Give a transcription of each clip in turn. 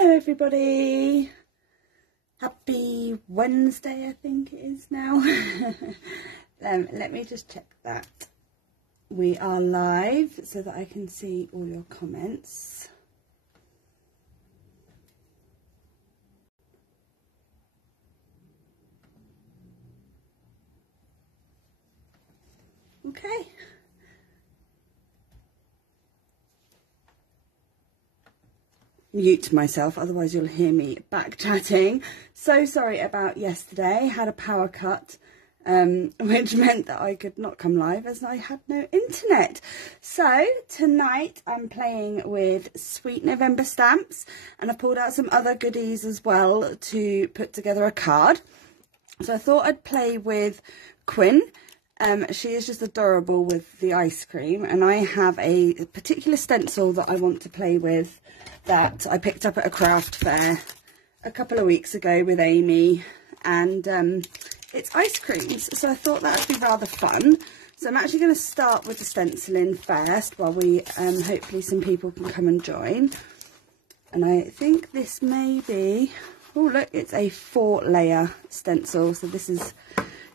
Hello everybody, happy Wednesday I think it is now. Let me just check that we are live so that I can see all your comments. Okay. Mute myself, otherwise you'll hear me back chatting. So sorry about yesterday. Had a power cut, which meant that I could not come live as I had no internet. So tonight I'm playing with Sweet November stamps, and I pulled out some other goodies as well to put together a card. So I thought I'd play with Quinn. She is just adorable with the ice cream, and I have a particular stencil that I want to play with that I picked up at a craft fair a couple of weeks ago with Amy, and it's ice creams, so I thought that would be rather fun. So I'm actually going to start with the stenciling first while we hopefully some people can come and join. And I think this may be, oh look, it's a 4-layer stencil, so this is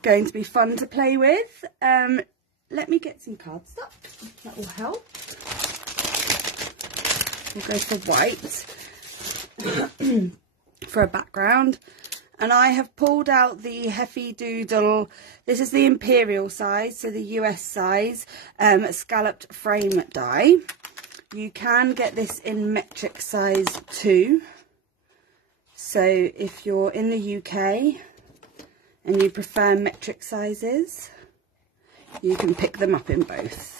going to be fun to play with. Let me get some cardstock, that will help. We'll go for white for a background, and I have pulled out the Heffy Doodle. This is the imperial size, so the US size, scalloped frame die. You can get this in metric size too, so if you're in the UK and you prefer metric sizes, you can pick them up in both.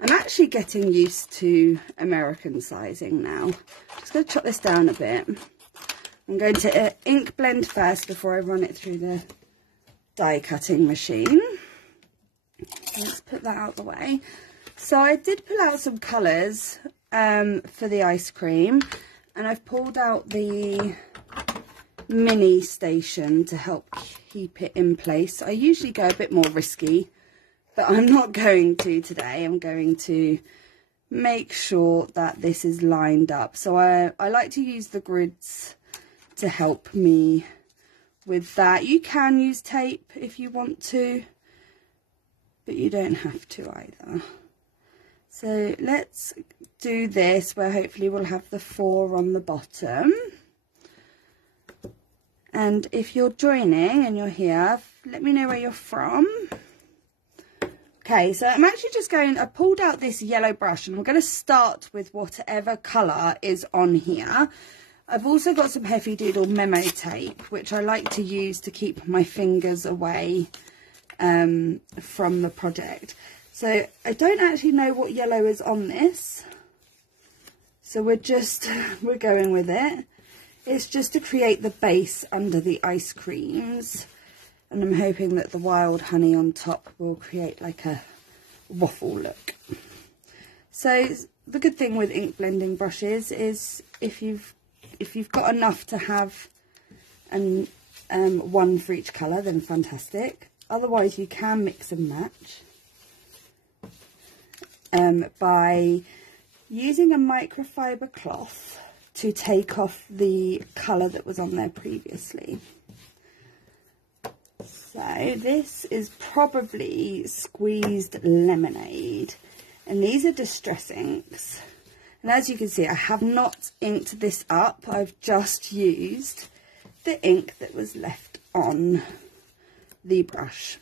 I'm actually getting used to American sizing now. Just going to chop this down a bit. I'm going to ink blend first before I run it through the die cutting machine. Let's put that out of the way. So I did pull out some colours for the ice cream, and I've pulled out the mini station to help keep it in place. I usually go a bit more risky, but I'm not going to today. I'm going to make sure that this is lined up. So I like to use the grids to help me with that. You can use tape if you want to, but you don't have to either. So let's do this where hopefully we'll have the 4 on the bottom. And if you're joining and you're here, let me know where you're from. Okay, so I'm actually just I pulled out this yellow brush, and I'm going to start with whatever colour is on here. I've also got some Heffy Doodle memo tape, which I like to use to keep my fingers away from the project. So I don't actually know what yellow is on this, so we're going with it. It's just to create the base under the ice creams, and I'm hoping that the wild honey on top will create like a waffle look. So the good thing with ink blending brushes is if you've got enough to have one for each colour, then fantastic. Otherwise you can mix and match by using a microfiber cloth to take off the colour that was on there previously. So this is probably squeezed lemonade, and these are distress inks. And as you can see, I have not inked this up. I've just used the ink that was left on the brush.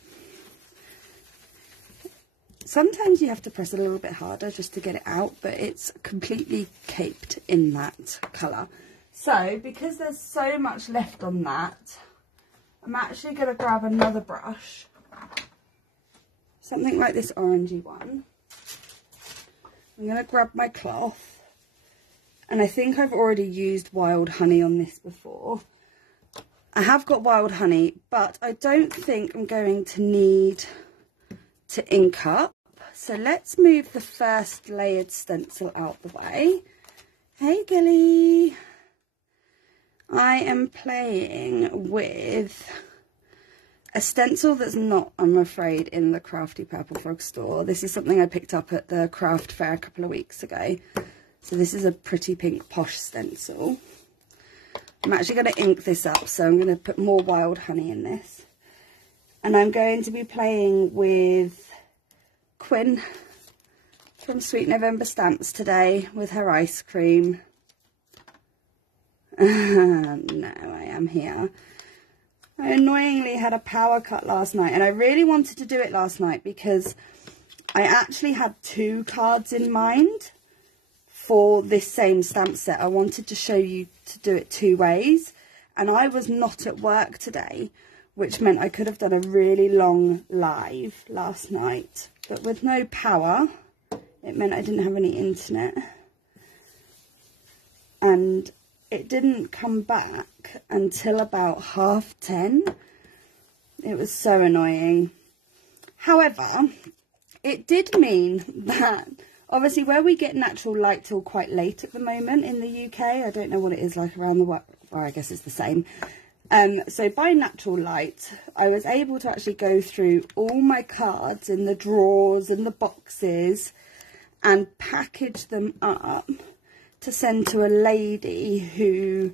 Sometimes you have to press a little bit harder just to get it out, but it's completely caped in that colour. So because there's so much left on that, I'm actually going to grab another brush, something like this orangey one. I'm going to grab my cloth, and I think I've already used wild honey on this before. I have got wild honey, but I don't think I'm going to need to ink up. So let's move the first layered stencil out the way. Hey Gilly! I am playing with a stencil that's not, I'm afraid, in the Crafty Purple Frog store. This is something I picked up at the craft fair a couple of weeks ago. So this is a Pretty Pink Posh stencil. I'm actually going to ink this up, so I'm going to put more wild honey in this. And I'm going to be playing with Quinn from Sweet November Stamps today with her ice cream. No, I am here. I annoyingly had a power cut last night, and I really wanted to do it last night because I actually had 2 cards in mind for this same stamp set. I wanted to show you to do it 2 ways, and I was not at work today, which meant I could have done a really long live last night. But with no power, it meant I didn't have any internet. And it didn't come back until about 10:30. It was so annoying. However, it did mean that obviously where we get natural light till quite late at the moment in the UK, I don't know what it is like around the world, well, I guess it's the same. So by natural light, I was able to actually go through all my cards in the drawers and the boxes and package them up to send to a lady who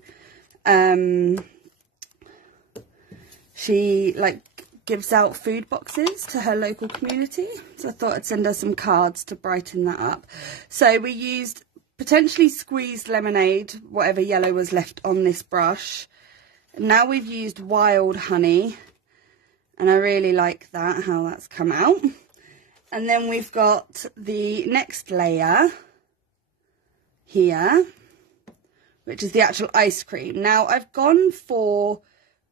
she gives out food boxes to her local community. So I thought I'd send her some cards to brighten that up. So we used potentially squeezed lemonade, whatever yellow was left on this brush. Now we've used wild honey, and I really like that, how that's come out. And then we've got the next layer here, which is the actual ice cream. Now I've gone for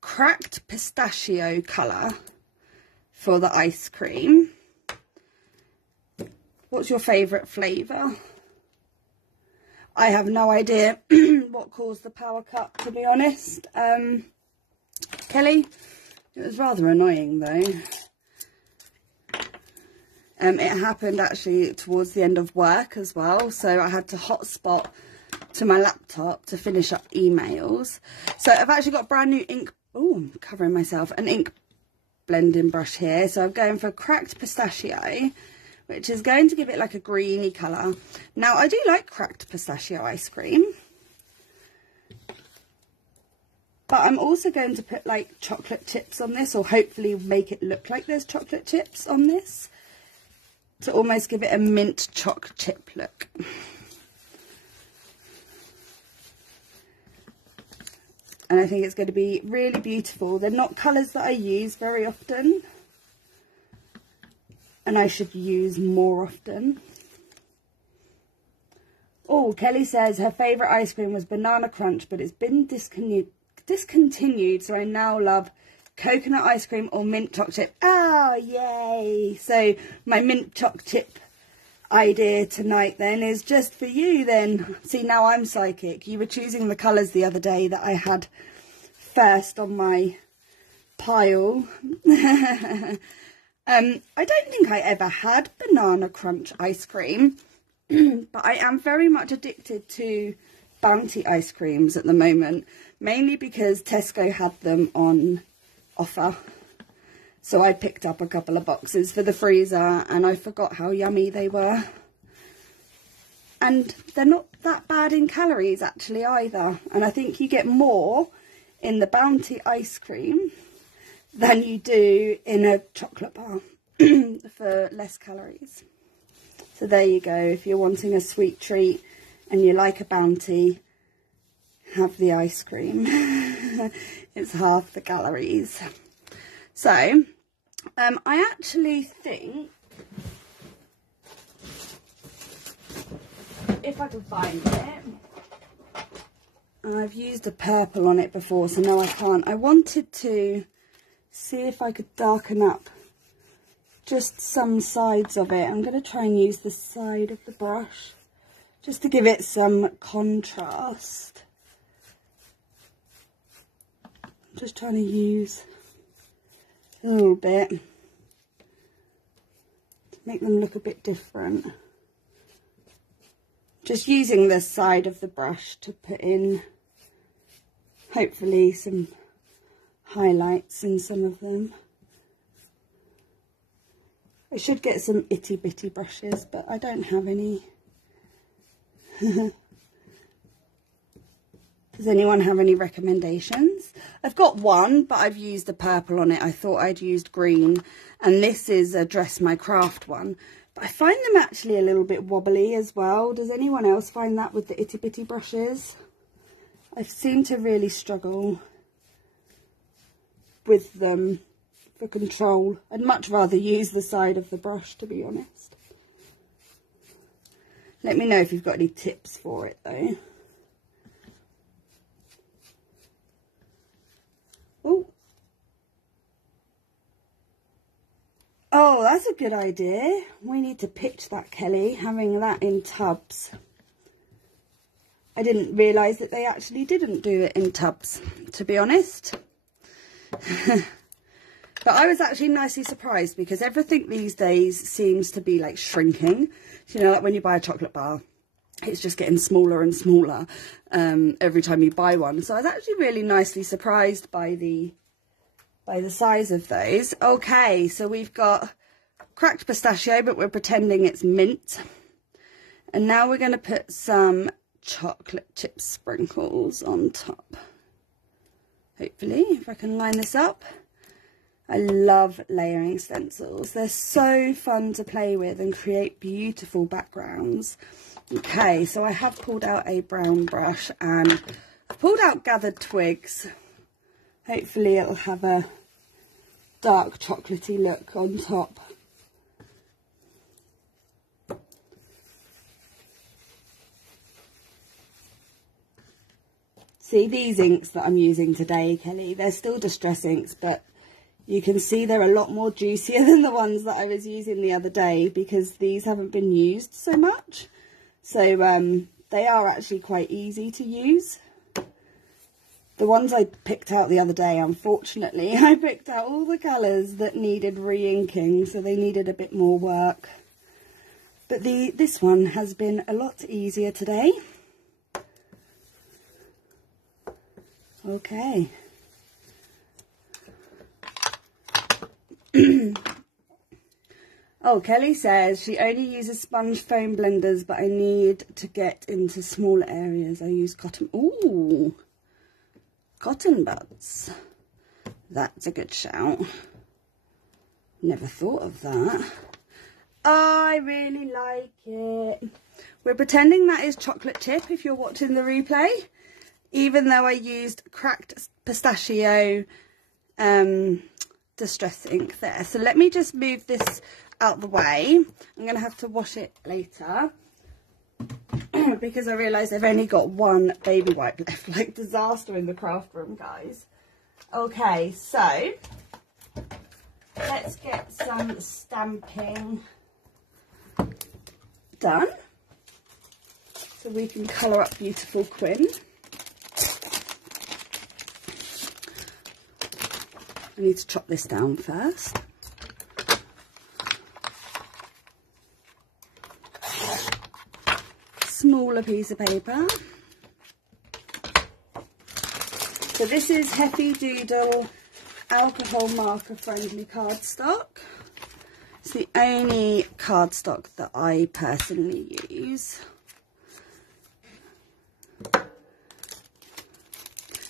cracked pistachio colour for the ice cream. What's your favourite flavour? I have no idea what caused the power cut, to be honest. Kelly, it was rather annoying though. It happened actually towards the end of work as well, so I had to hotspot to my laptop to finish up emails. So I've actually got a brand new ink, oh, I'm covering myself, an ink blending brush here. So I'm going for cracked pistachio, which is going to give it like a greeny colour. Now I do like cracked pistachio ice cream, but I'm also going to put like chocolate chips on this, or hopefully make it look like there's chocolate chips on this, to almost give it a mint choc chip look. And I think it's going to be really beautiful. They're not colours that I use very often, and I should use more often. Oh, Kelly says her favourite ice cream was Banana Crunch, but it's been discontinued, so I now love coconut ice cream or mint choc chip. Oh, yay! So my mint choc chip idea tonight then is just for you then. See, now I'm psychic. You were choosing the colours the other day that I had first on my pile. I don't think I ever had Banana Crunch ice cream, but I am very much addicted to Bounty ice creams at the moment, mainly because Tesco had them on offer. So I picked up a couple of boxes for the freezer, and I forgot how yummy they were. And they're not that bad in calories actually either. And I think you get more in the Bounty ice cream than you do in a chocolate bar for less calories. So there you go. If you're wanting a sweet treat and you like a Bounty, have the ice cream. It's half the calories. So I actually think, if I can find it, I've used a purple on it before, so no I can't. I wanted to see if I could darken up just some sides of it. I'm going to try and use the side of the brush just to give it some contrast. I'm just trying to use a little bit to make them look a bit different. Just using the side of the brush to put in hopefully some highlights in some of them. I should get some itty bitty brushes, but I don't have any. Does anyone have any recommendations? I've got one, but I've used the purple on it. I thought I'd used green, and this is a Dress My Craft one. But I find them actually a little bit wobbly as well. Does anyone else find that with the itty bitty brushes? I seem to really struggle with them for control. I'd much rather use the side of the brush, to be honest. Let me know if you've got any tips for it though. Oh, that's a good idea. We need to pitch that, Kelly, having that in tubs. I didn't realise that they actually didn't do it in tubs, to be honest. But I was actually nicely surprised because everything these days seems to be like shrinking. You know, like when you buy a chocolate bar, it's just getting smaller and smaller every time you buy one. So I was actually really nicely surprised by the size of those. Okay, so we've got cracked pistachio, but we're pretending it's mint. And now we're going to put some chocolate chip sprinkles on top. Hopefully, if I can line this up. I love layering stencils. They're so fun to play with and create beautiful backgrounds. Okay, so I have pulled out a brown brush and I've pulled out Gathered Twigs. Hopefully it'll have a dark chocolatey look on top. See, these inks that I'm using today, Kelly, they're still Distress inks, but you can see they're a lot more juicier than the ones that I was using the other day because these haven't been used so much. So they are actually quite easy to use. The ones I picked out the other day, unfortunately, I picked out all the colours that needed re-inking, so they needed a bit more work. But this one has been a lot easier today. Okay. Oh, Kelly says she only uses sponge foam blenders, but I need to get into smaller areas. I use cotton. Ooh, cotton buds. That's a good shout. Never thought of that. I really like it. We're pretending that is chocolate chip if you're watching the replay, even though I used cracked pistachio Distress ink there. So let me just move this out the way. I'm going to have to wash it later because I realise I've only got one baby wipe left. Like disaster in the craft room, guys. Okay, so let's get some stamping done so we can colour up beautiful Quinn. I need to chop this down first. Smaller piece of paper. So this is Heavy Doodle alcohol marker friendly cardstock. It's the only cardstock that I personally use.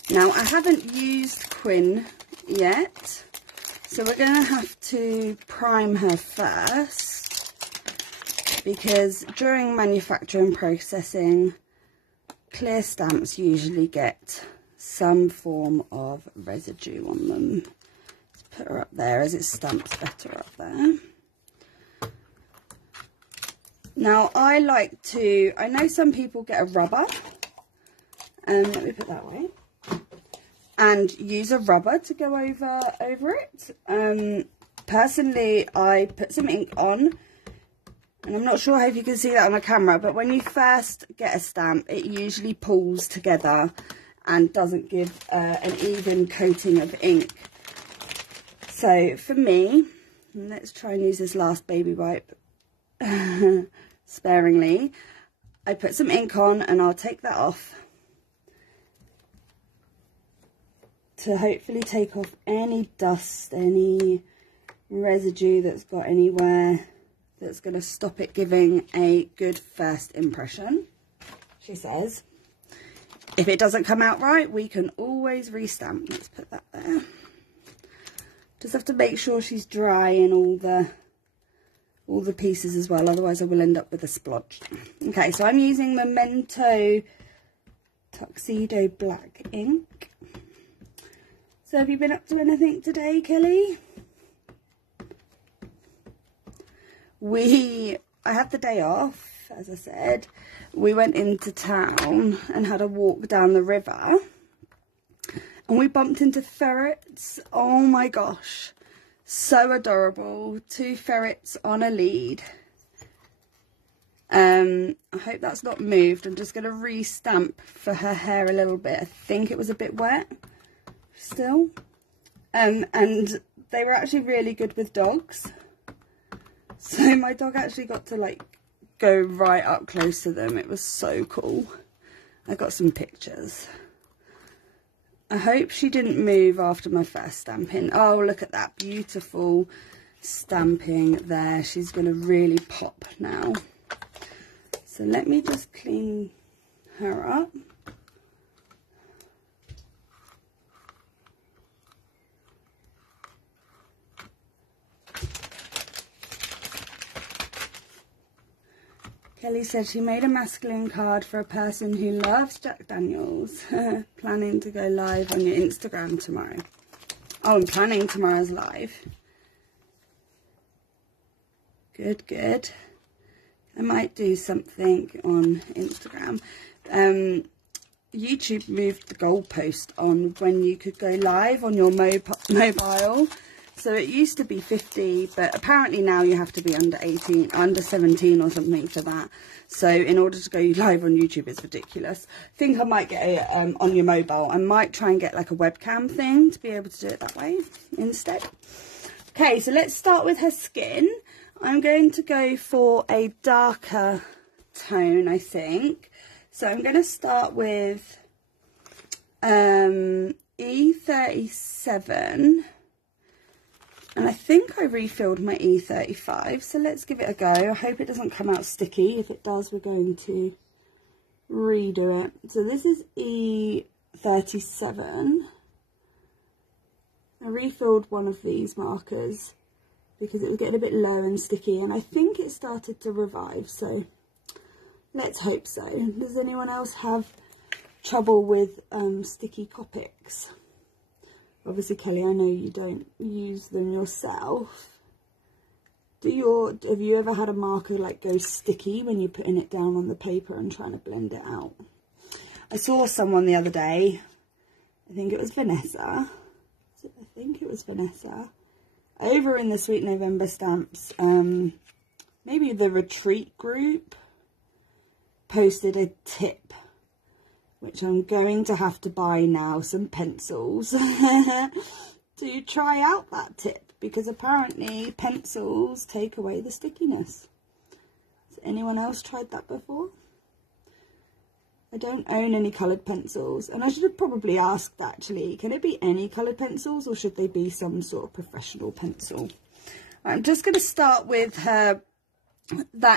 Now I haven't used Quinn yet, so we're going to have to prime her first because during manufacturing processing clear stamps usually get some form of residue on them. Let's put her up there as it stamps better up there. Now I like to, I know some people get a rubber, and let me put that away, and use a rubber to go over it. Personally, I put some ink on, and I'm not sure how you can see that on the camera, but when you first get a stamp, it usually pulls together and doesn't give an even coating of ink. So for me, let's try and use this last baby wipe sparingly. I put some ink on and I'll take that off to hopefully take off any dust, any residue that's got anywhere that's going to stop it giving a good first impression. she says. If it doesn't come out right, we can always restamp. Let's put that there. Just have to make sure she's dry in all the pieces as well, otherwise I will end up with a splodge. Okay, so I'm using Memento Tuxedo Black ink. So have you been up to anything today, Kelly? I had the day off, as I said. We went into town and had a walk down the river. And we bumped into ferrets. Oh my gosh. So adorable. 2 ferrets on a lead. I hope that's not moved. I'm just going to re-stamp for her hair a little bit. I think it was a bit wet still. And they were actually really good with dogs. So my dog actually got to like go right up close to them. It was so cool. I got some pictures. I hope she didn't move after my first stamping. Oh, look at that beautiful stamping there. She's going to really pop now. So let me just clean her up. Kelly said she made a masculine card for a person who loves Jack Daniels. Planning to go live on your Instagram tomorrow. Oh, I'm planning tomorrow's live. Good, good. I might do something on Instagram. YouTube moved the goalpost on when you could go live on your mobile. So it used to be 50, but apparently now you have to be under 18, under 17 or something for that. So in order to go live on YouTube, it's ridiculous. I think I might get it on your mobile. I might try and get like a webcam thing to be able to do it that way instead. Okay, so let's start with her skin. I'm going to go for a darker tone, I think. So I'm going to start with E37. And I think I refilled my E35, so let's give it a go. I hope it doesn't come out sticky. If it does, we're going to redo it. So this is E37. I refilled one of these markers because it was getting a bit low and sticky, and I think it started to revive, so let's hope so. Does anyone else have trouble with sticky Copics? Obviously, Kelly, I know you don't use them yourself. Have you ever had a marker like go sticky when you're putting it down on the paper and trying to blend it out? I saw someone the other day, I think it was Vanessa, over in the Sweet November Stamps, maybe the retreat group, posted a tip, which I'm going to have to buy now, some pencils, to try out that tip, because apparently pencils take away the stickiness. Has anyone else tried that before? I don't own any coloured pencils, and I should have probably asked actually, can it be any coloured pencils or should they be some sort of professional pencil? I'm just going to start with that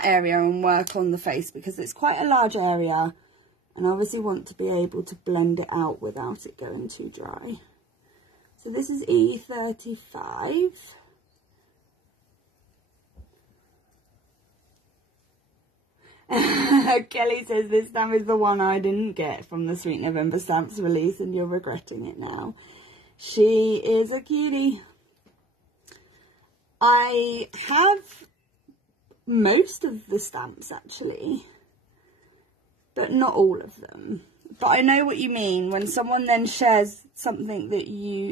area and work on the face because it's quite a large area. And I obviously want to be able to blend it out without it going too dry. So this is E35. Kelly says this stamp is the one I didn't get from the Sweet November Stamps release and you're regretting it now. She is a cutie. I have most of the stamps actually, but not all of them. But I know what you mean. When someone then shares something that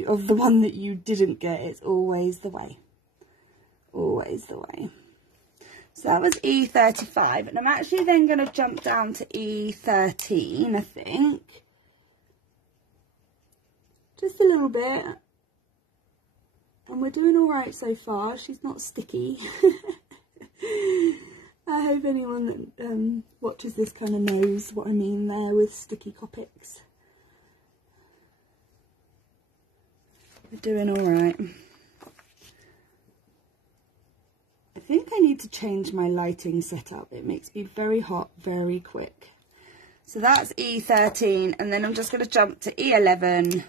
of the one that you didn't get, it's always the way. Always the way. So that was E35. And I'm actually then going to jump down to E13, I think. Just a little bit. And we're doing all right so far. She's not sticky. I hope anyone that watches this kind of knows what I mean there with sticky Copics. We're doing all right. I think I need to change my lighting setup. It makes me very hot very quick. So that's E13, and then I'm just going to jump to E11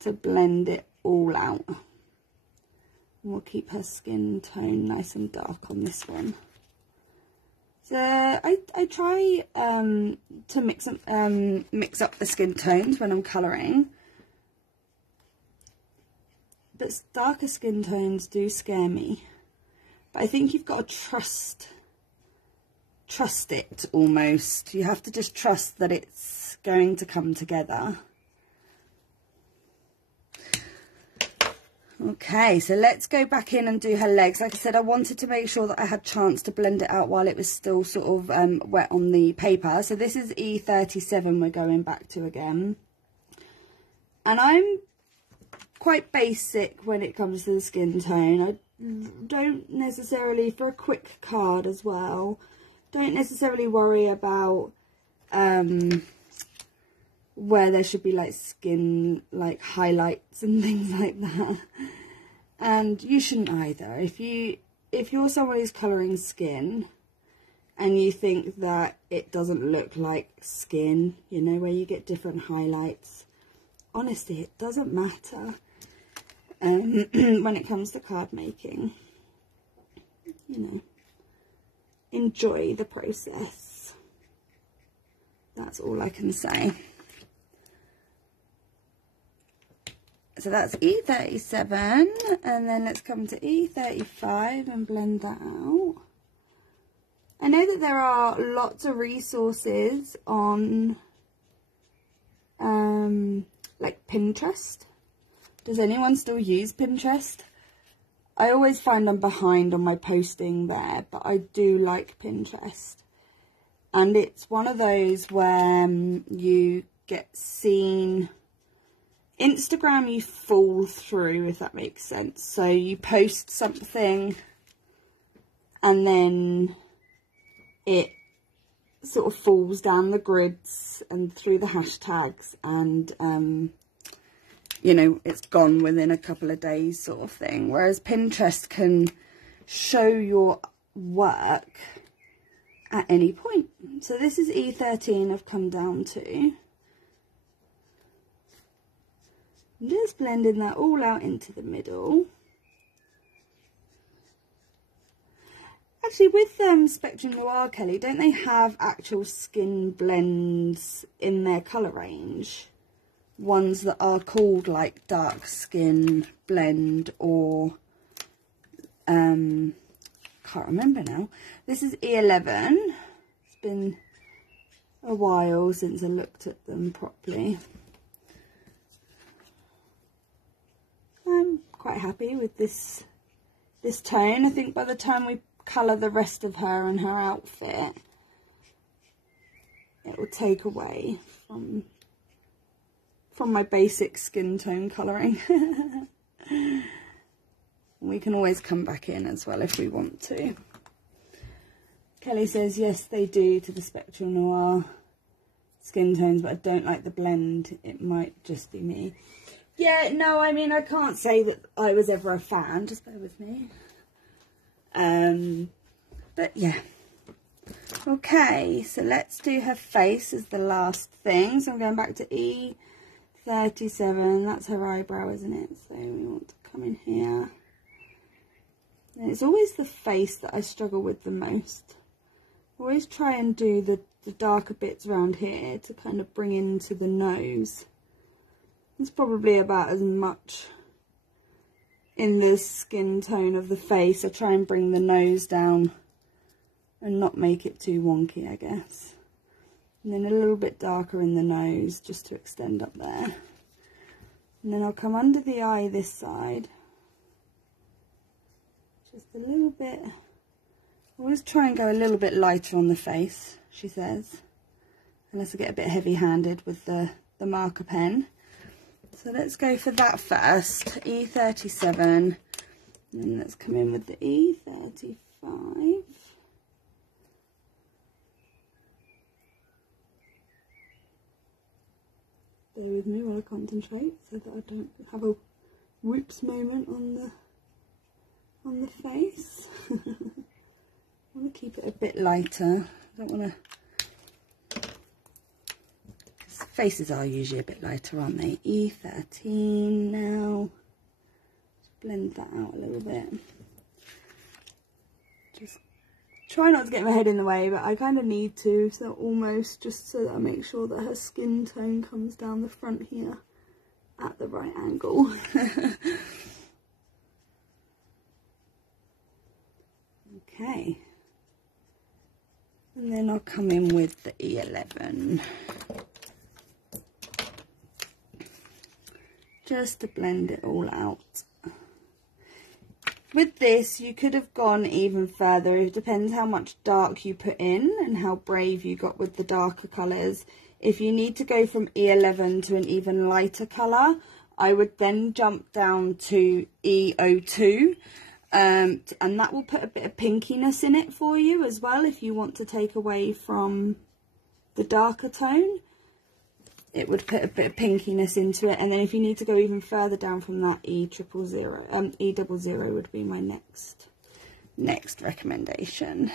to blend it all out. And we'll keep her skin tone nice and dark on this one. So I try to mix up the skin tones when I'm colouring. But darker skin tones do scare me. But I think you've got to trust it almost. You have to just trust that it's going to come together. Okay, so let's go back in and do her legs. Like I said, I wanted to make sure that I had a chance to blend it out while it was still sort of wet on the paper. So this is E37 we're going back to again. And I'm quite basic when it comes to the skin tone. I don't necessarily, for a quick card as well, don't necessarily worry about where there should be like skin like highlights and things like that. And you shouldn't either. If you're someone who's colouring skin and you think that it doesn't look like skin, you know, where you get different highlights, honestly, it doesn't matter when it comes to card making. You know, enjoy the process. That's all I can say. So that's E37, and then let's come to E35 and blend that out. I know that there are lots of resources on like Pinterest. Does anyone still use Pinterest? I always find I'm behind on my posting there, but I do like Pinterest. And it's one of those where you get seen. Instagram you fall through, if that makes sense. So you post something and then it sort of falls down the grids and through the hashtags, and you know, it's gone within a couple of days sort of thing. Whereas Pinterest can show your work at any point. So this is E13 I've come down to. I'm just blending that all out into the middle. Actually, with Spectrum Noir, Kelly, don't they have actual skin blends in their colour range? Ones that are called like dark skin blend, or can't remember now. This is E11. It's been a while since I looked at them properly. I'm quite happy with this tone. I think by the time we colour the rest of her and her outfit, it will take away from my basic skin tone colouring. We can always come back in as well if we want to. Kelly says yes, they do to the Spectrum Noir skin tones, but I don't like the blend. It might just be me. Yeah, no, I mean, I can't say that I was ever a fan. Just bear with me. But yeah. Okay, so let's do her face as the last thing. So I'm going back to E37. That's her eyebrow, isn't it? So we want to come in here. And it's always the face that I struggle with the most. I always try and do the darker bits around here to kind of bring into the nose. It's probably about as much in this skin tone of the face. I try and bring the nose down and not make it too wonky, I guess. And then a little bit darker in the nose just to extend up there. And then I'll come under the eye this side. Just a little bit. I always try and go a little bit lighter on the face, she says. Unless I get a bit heavy-handed with the marker pen. So let's go for that first, E37, and then let's come in with the E35. Bear with me while I concentrate so that I don't have a whoops moment on the face. I want to keep it a bit lighter. I don't want to Faces are usually a bit lighter, aren't they? E13 now. Just blend that out a little bit. Just try not to get my head in the way, but I kind of need to, so almost just so that I make sure that her skin tone comes down the front here at the right angle. Okay. And then I'll come in with the E11. Just to blend it all out. With this, you could have gone even further. It depends how much dark you put in and how brave you got with the darker colours. If you need to go from E11 to an even lighter colour, I would then jump down to E02. And that will put a bit of pinkiness in it for you as well if you want to take away from the darker tone. It would put a bit of pinkiness into it. And then if you need to go even further down from that, E00 would be my next recommendation.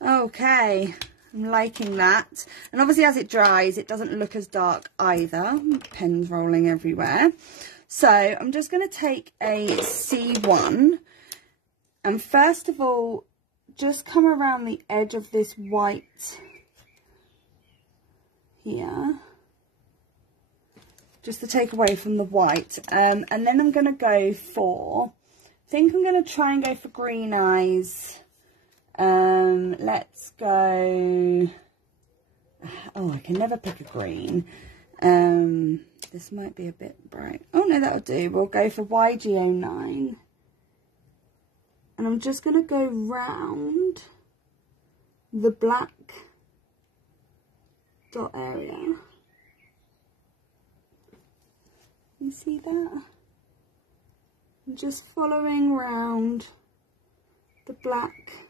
Okay, I'm liking that. And obviously as it dries, it doesn't look as dark either. Pen's rolling everywhere. So I'm just going to take a C1 and first of all, just come around the edge of this white here, just to take away from the white. And then I'm going to go for, I think I'm going to try and go for green eyes. Let's go, oh, I can never pick a green. This might be a bit bright. Oh no, that'll do. We'll go for YG09. And I'm just going to go round the black dot area. You see that? I'm just following round the black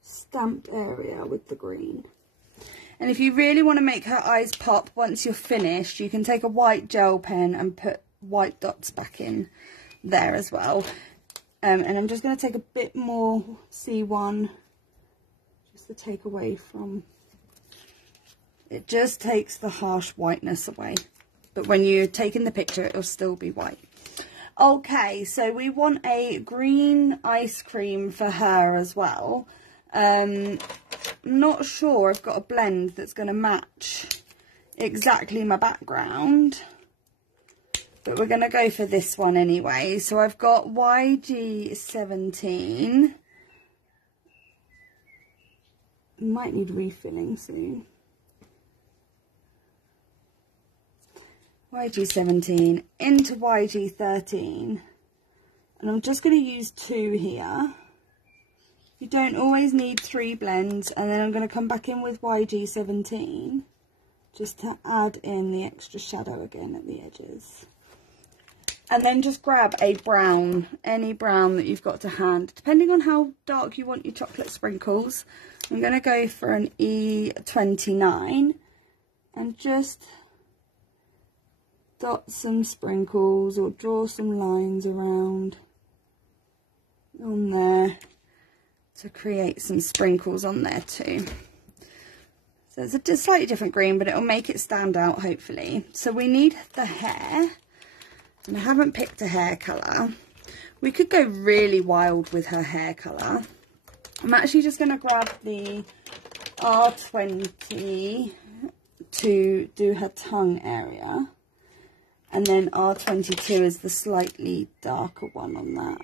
stamped area with the green. And if you really want to make her eyes pop once you're finished, you can take a white gel pen and put white dots back in there as well. And I'm just going to take a bit more C1 just to take away from, it just takes the harsh whiteness away. But when you're taking the picture, it'll still be white. Okay, so we want a green ice cream for her as well. I'm not sure I've got a blend that's going to match exactly my background, but we're going to go for this one anyway. So I've got YG17. Might need refilling soon. YG17 into YG13, and I'm just going to use 2 here. You don't always need 3 blends, and then I'm going to come back in with YG17 just to add in the extra shadow again at the edges. And then just grab a brown, any brown that you've got to hand, depending on how dark you want your chocolate sprinkles. I'm going to go for an E29 and just dot some sprinkles or draw some lines around on there to create some sprinkles on there too. So it's a slightly different green, but it'll make it stand out hopefully. So we need the hair, and I haven't picked a hair colour. We could go really wild with her hair colour. I'm actually just going to grab the R20 to do her tongue area. And then R22 is the slightly darker one on that.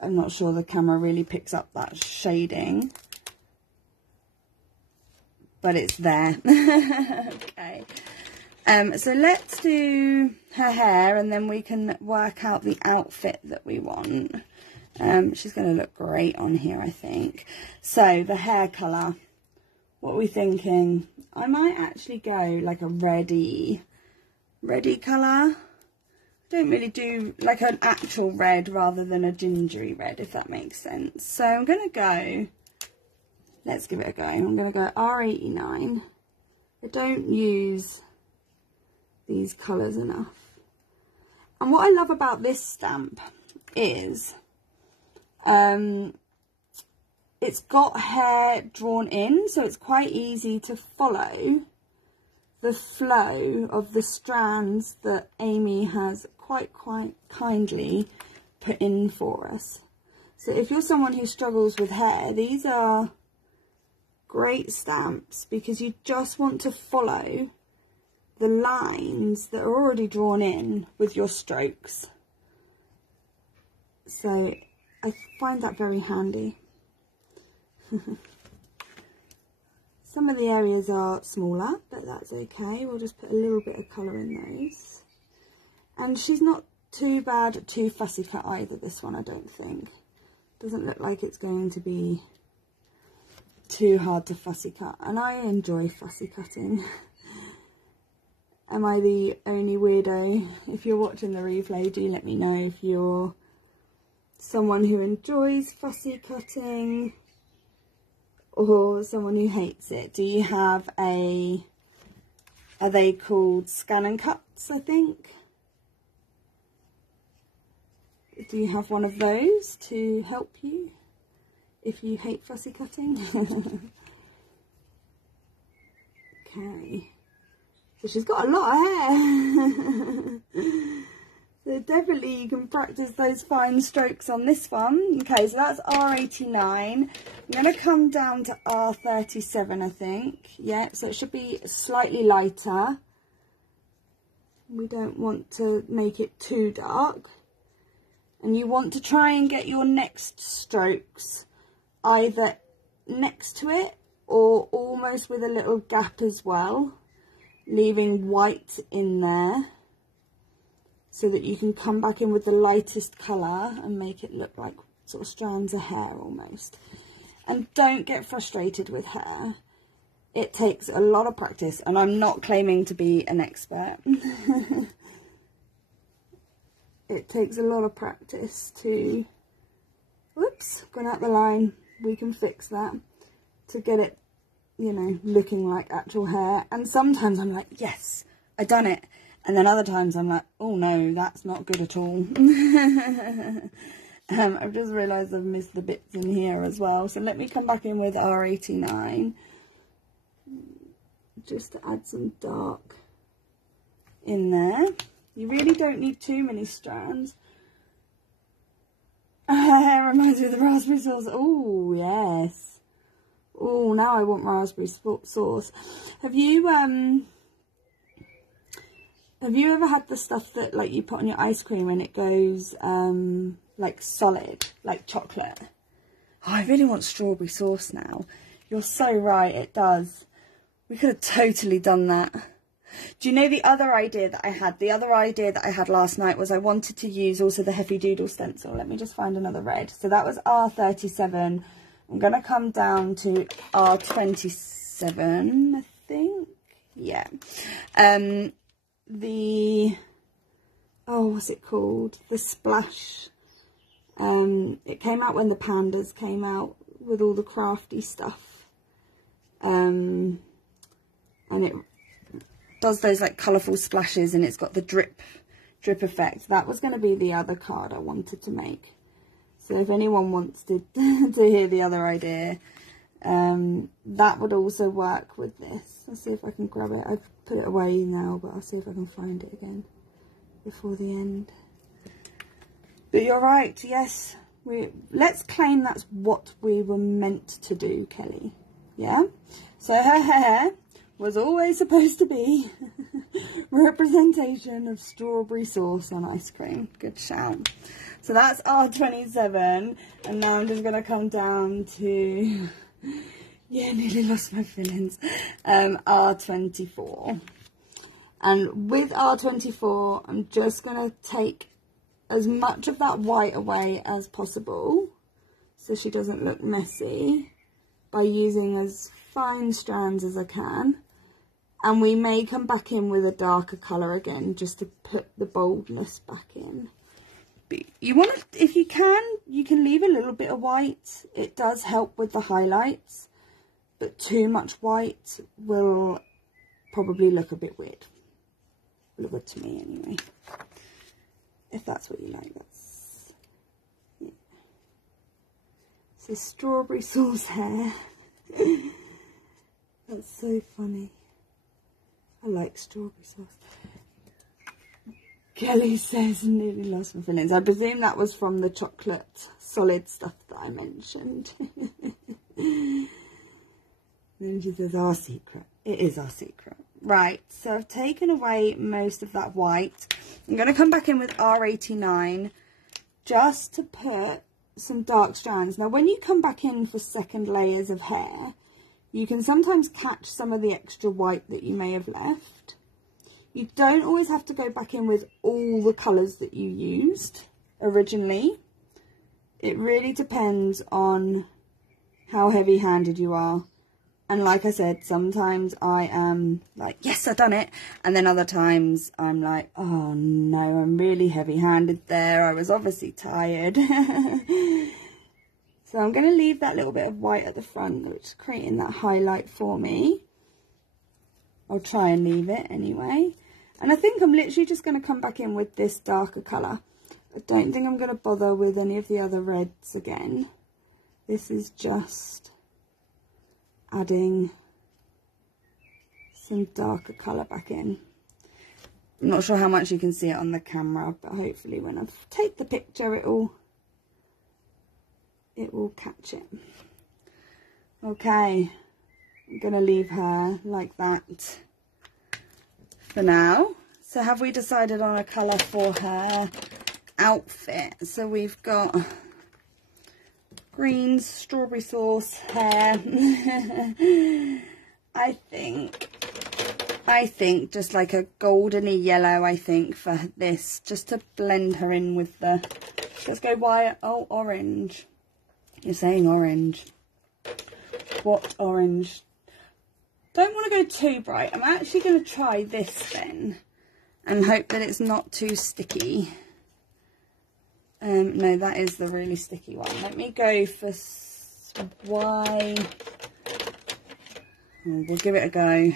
I'm not sure the camera really picks up that shading, but it's there. Okay. So let's do her hair, and then we can work out the outfit that we want. She's going to look great on here, I think. So the hair colour, what are we thinking? I might actually go like a reddy colour. Don't really do like an actual red rather than a gingery red, if that makes sense. So I'm going to go, let's give it a go. I'm going to go R89. I don't use these colours enough. And what I love about this stamp is it's got hair drawn in, so it's quite easy to follow the flow of the strands that Amy has quite kindly put in for us. So if you're someone who struggles with hair, these are great stamps because you just want to follow the lines that are already drawn in with your strokes. So I find that very handy. Some of the areas are smaller, but that's okay. We'll just put a little bit of colour in those. And she's not too bad, too fussy cut either, this one, I don't think. Doesn't look like it's going to be too hard to fussy cut. And I enjoy fussy cutting. Am I the only weirdo? If you're watching the replay, do let me know if you're someone who enjoys fussy cutting or someone who hates it. Do you have a, are they called scan and cuts, I think? Do you have one of those to help you if you hate fussy cutting? Okay, so she's got a lot of hair. So definitely you can practice those fine strokes on this one. Okay, so that's R89. I'm going to come down to R37, I think. Yeah, so it should be slightly lighter. We don't want to make it too dark. And you want to try and get your next strokes either next to it or almost with a little gap as well, leaving white in there so that you can come back in with the lightest colour and make it look like sort of strands of hair almost. And don't get frustrated with hair. It takes a lot of practice, and I'm not claiming to be an expert. It takes a lot of practice to, whoops, gone out the line, we can fix that, to get it, you know, looking like actual hair. And sometimes I'm like, yes, I done it. And then other times I'm like, oh no, that's not good at all. I've just realised I've missed the bits in here as well. So let me come back in with R89, just to add some dark in there. You really don't need too many strands. Reminds me of the raspberry sauce. Oh, yes. Oh, now I want raspberry sauce. Have you ever had the stuff that like you put on your ice cream and it goes like solid, like chocolate? Oh, I really want strawberry sauce now. You're so right, it does. We could have totally done that. Do you know the other idea that I had? The other idea that I had last night was I wanted to use also the Heavy Doodle stencil. Let me just find another red. So that was R37. I'm going to come down to R27, I think. Yeah. What's it called? The Splash. It came out when the pandas came out with all the crafty stuff. And it does those like colourful splashes, and it's got the drip effect. That was going to be the other card I wanted to make. So if anyone wants to hear the other idea, that would also work with this. I'll see if I can grab it. I've put it away now, but I'll see if I can find it again before the end. But you're right, yes. Let's claim that's what we were meant to do, Kelly. Yeah? So her hair was always supposed to be representation of strawberry sauce on ice cream. Good shout. So that's R27, and now I'm just going to come down to, yeah, nearly lost my feelings, R24. And with R24, I'm just going to take as much of that white away as possible so she doesn't look messy by using as fine strands as I can. And we may come back in with a darker colour again just to put the boldness back in. But you want to, if you can leave a little bit of white. It does help with the highlights, but too much white will probably look a bit weird. Look good to me anyway. If that's what you like, that's, yeah. So strawberry sauce hair. That's so funny. I like strawberry sauce. Kelly says nearly lost my feelings. I presume that was from the chocolate solid stuff that I mentioned. Then she says our secret. It is our secret. Right, so I've taken away most of that white. I'm going to come back in with R89 just to put some dark strands. Now when you come back in for second layers of hair, you can sometimes catch some of the extra white that you may have left. You don't always have to go back in with all the colours that you used originally. It really depends on how heavy-handed you are. And like I said, sometimes I am like, yes, I've done it. And then other times I'm like, oh no, I'm really heavy-handed there. I was obviously tired. So I'm going to leave that little bit of white at the front, which is creating that highlight for me. I'll try and leave it anyway. And I think I'm literally just going to come back in with this darker colour. I don't think I'm going to bother with any of the other reds again. This is just adding some darker colour back in. I'm not sure how much you can see it on the camera, but hopefully when I take the picture it will catch it. Okay, I'm going to leave her like that for now. So have we decided on a colour for her outfit? So we've got greens, strawberry sauce, hair. I think just like a goldeny yellow, I think, for this, just to blend her in with the, let's go white. Oh, orange. You're saying orange. What orange? Don't want to go too bright. I'm actually going to try this then and hope that it's not too sticky. No, that is the really sticky one. Let me go for Y. Oh, we'll give it a go.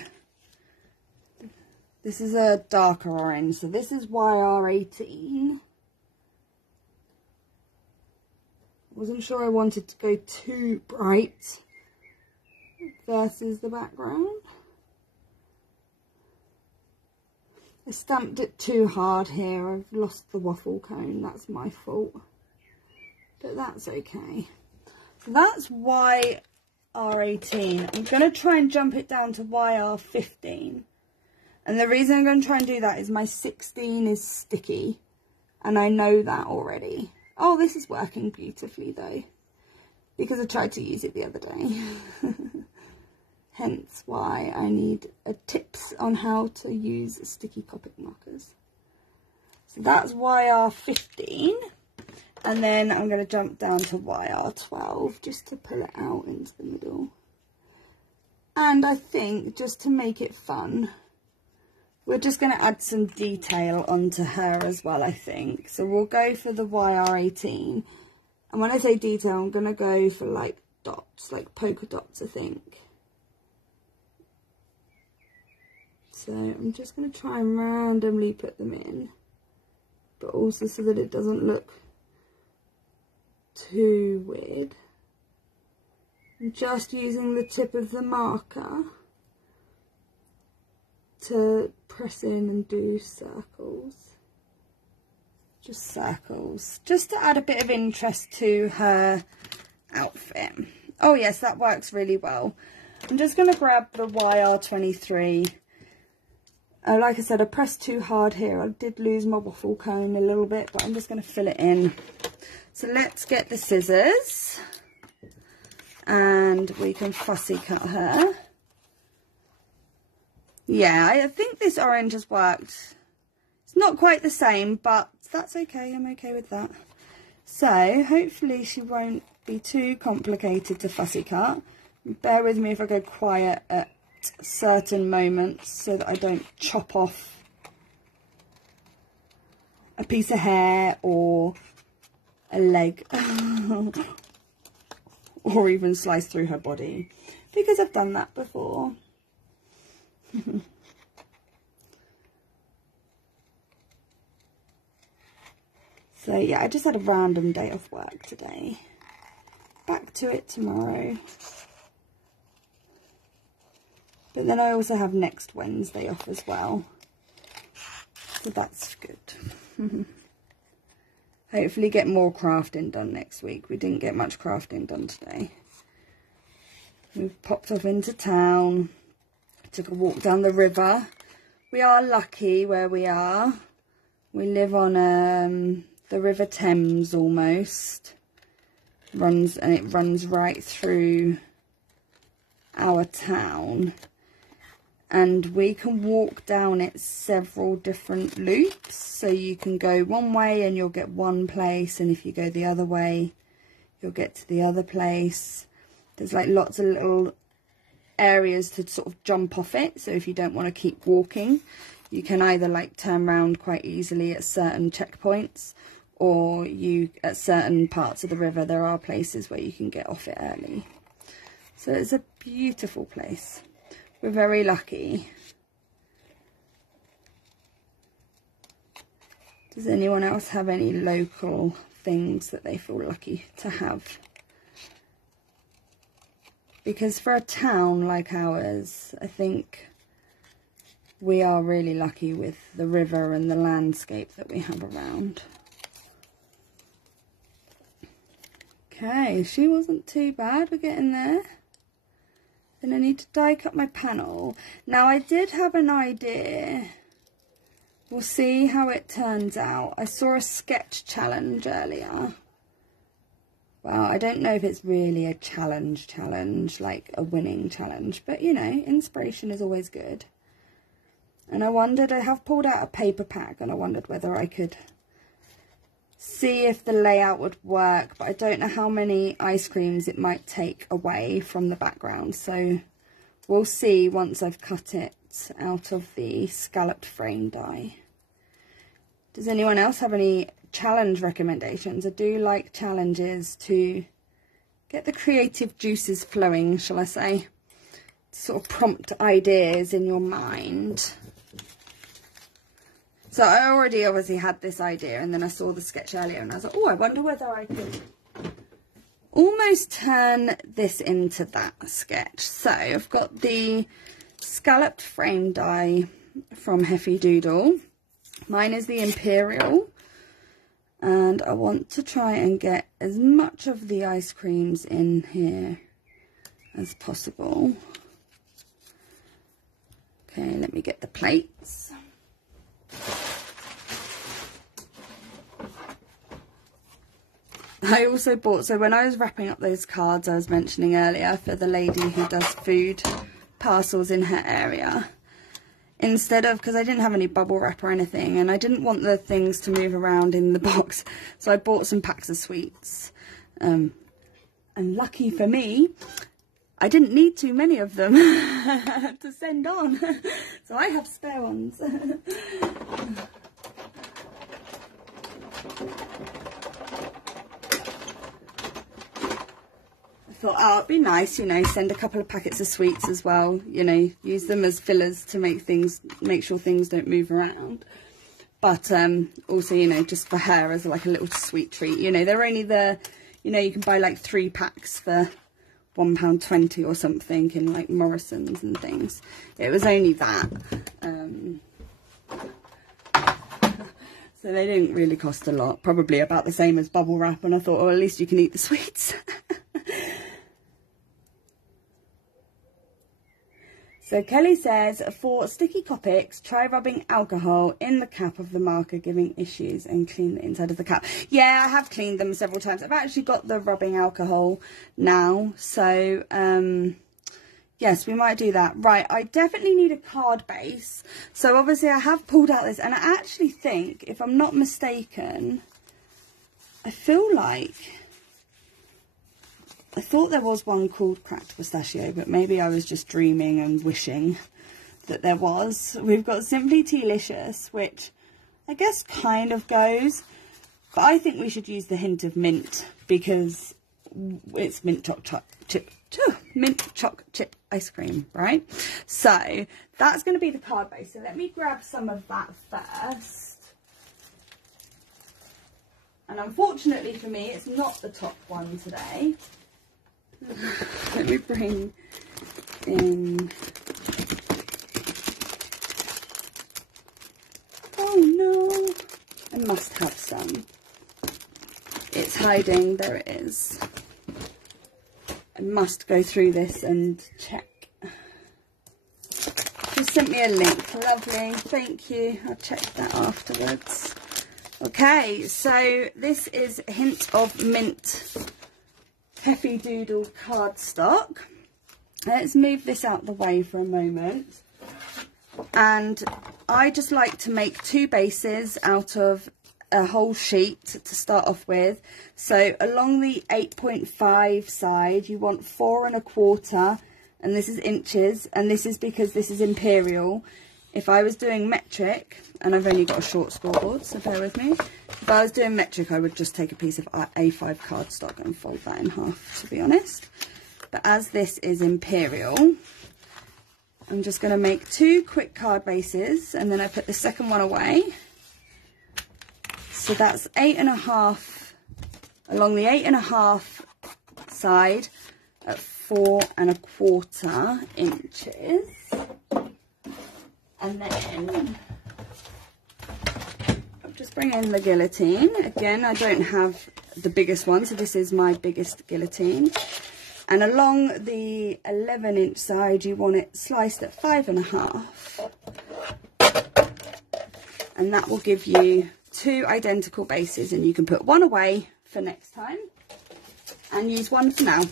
This is a darker orange, so this is YR18. Wasn't sure I wanted to go too bright versus the background. I stamped it too hard here. I've lost the waffle cone. That's my fault. But that's okay. So that's YR18. I'm going to try and jump it down to YR15. And the reason I'm going to try and do that is my 16 is sticky. And I know that already. Oh, this is working beautifully though. Because I tried to use it the other day. Hence why I need tips on how to use sticky Copic markers. So that's YR15. And then I'm going to jump down to YR12 just to pull it out into the middle. And I think just to make it fun, we're just going to add some detail onto her as well, I think. So we'll go for the YR18. And when I say detail, I'm going to go for like dots, like polka dots, I think. So I'm just going to try and randomly put them in, but also so that it doesn't look too weird. I'm just using the tip of the marker to press in and do circles. Just circles, just to add a bit of interest to her outfit. Oh yes, that works really well. I'm just going to grab the YR23. Like I said, I pressed too hard here. I did lose my waffle cone a little bit, but I'm just going to fill it in. So let's get the scissors and we can fussy cut her. Yeah, I think this orange has worked. It's not quite the same, but that's okay. I'm okay with that. So hopefully she won't be too complicated to fussy cut. Bear with me if I go quiet at certain moments so that I don't chop off a piece of hair or a leg or even slice through her body, because I've done that before. So yeah, I just had a random day off work today. Back to it tomorrow. But then I also have next Wednesday off as well. So that's good. Hopefully get more crafting done next week. We didn't get much crafting done today. We've popped off into town. Took a walk down the river. We are lucky where we are. We live on the River Thames almost. It runs right through our town. And we can walk down it several different loops. So you can go one way and you'll get one place, and if you go the other way, you'll get to the other place. There's like lots of little areas to sort of jump off it. So if you don't want to keep walking, you can either like turn around quite easily at certain checkpoints, or at certain parts of the river there are places where you can get off it early. So it's a beautiful place. We're very lucky. Does anyone else have any local things that they feel lucky to have? Because for a town like ours, I think we are really lucky with the river and the landscape that we have around. Okay, she wasn't too bad. We're getting there. Then I need to die cut my panel. Now I did have an idea. We'll see how it turns out. I saw a sketch challenge earlier. Well, I don't know if it's really a challenge, like a winning challenge. But, you know, inspiration is always good. And I wondered, I have pulled out a paper pack, and I wondered whether I could see if the layout would work, but I don't know how many ice creams it might take away from the background, so we'll see once I've cut it out of the scalloped frame die. Does anyone else have any challenge recommendations? I do like challenges to get the creative juices flowing, shall I say, sort of prompt ideas in your mind. So I already obviously had this idea, and then I saw the sketch earlier and I was like, oh, I wonder whether I could almost turn this into that sketch. So I've got the scalloped frame die from Heffy Doodle. Mine is the Imperial, and I want to try and get as much of the ice creams in here as possible. Okay, let me get the plates. I also bought, so when I was wrapping up those cards I was mentioning earlier for the lady who does food parcels in her area, instead of, because I didn't have any bubble wrap or anything, and I didn't want the things to move around in the box, so I bought some packs of sweets. And lucky for me, I didn't need too many of them to send on, so I have spare ones. Thought, oh, it'd be nice, you know, send a couple of packets of sweets as well, you know, use them as fillers to make sure things don't move around. But also, you know, just for her as like a little sweet treat. You know, they're only the, you know, you can buy like 3 packs for £1.20 or something in like Morrison's and things. It was only that. So they didn't really cost a lot, probably about the same as bubble wrap, and I thought, oh, at least you can eat the sweets. So Kelly says, for sticky Copics, try rubbing alcohol in the cap of the marker, giving issues, and clean the inside of the cap. Yeah, I have cleaned them several times. I've actually got the rubbing alcohol now. So, yes, we might do that. Right, I definitely need a card base. So obviously I have pulled out this, and I actually think, if I'm not mistaken, I feel like I thought there was one called Cracked Pistachio, but maybe I was just dreaming and wishing that there was. We've got Simply Tealicious, which I guess kind of goes, but I think we should use the hint of mint because it's mint choc chip ice cream, right? So that's going to be the card base. So let me grab some of that first. And unfortunately for me, it's not the top one today. Let me bring in must have some. It's hiding. There it is. I must go through this and check. She sent me a link. Lovely. Thank you. I'll check that afterwards. Okay, so this is Hint of Mint Heffy Doodle cardstock. Let's move this out the way for a moment. And I just like to make 2 bases out of a whole sheet to start off with. So along the 8.5 side, you want 4 1/4, and this is inches, and this is because this is imperial. If I was doing metric, and I've only got a short scoreboard, so bear with me. If I was doing metric, I would just take a piece of A5 cardstock and fold that in half, to be honest. But as this is imperial, I'm just going to make 2 quick card bases, and then I put the second one away. So that's 8.5 along the 8.5 side at 4 1/4 inches. And then I'll just bring in the guillotine. Again, I don't have the biggest one, so this is my biggest guillotine. And along the 11-inch side, you want it sliced at 5.5. And that will give you 2 identical bases, and you can put one away for next time and use one for now.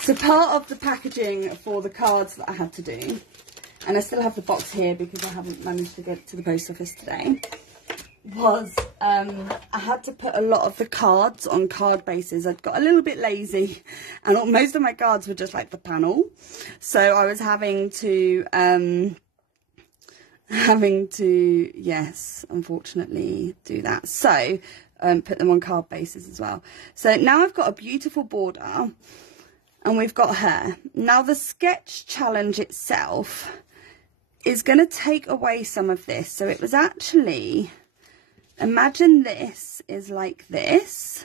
So part of the packaging for the cards that I had to do, and I still have the box here because I haven't managed to get to the post office today, was I had to put a lot of the cards on card bases. I'd got a little bit lazy, and most of my cards were just like the panel, so I was having to yes, unfortunately do that. So put them on card bases as well. So now I've got a beautiful border, and we've got her. Now the sketch challenge itself is going to take away some of this. So it was actually, imagine this is like this.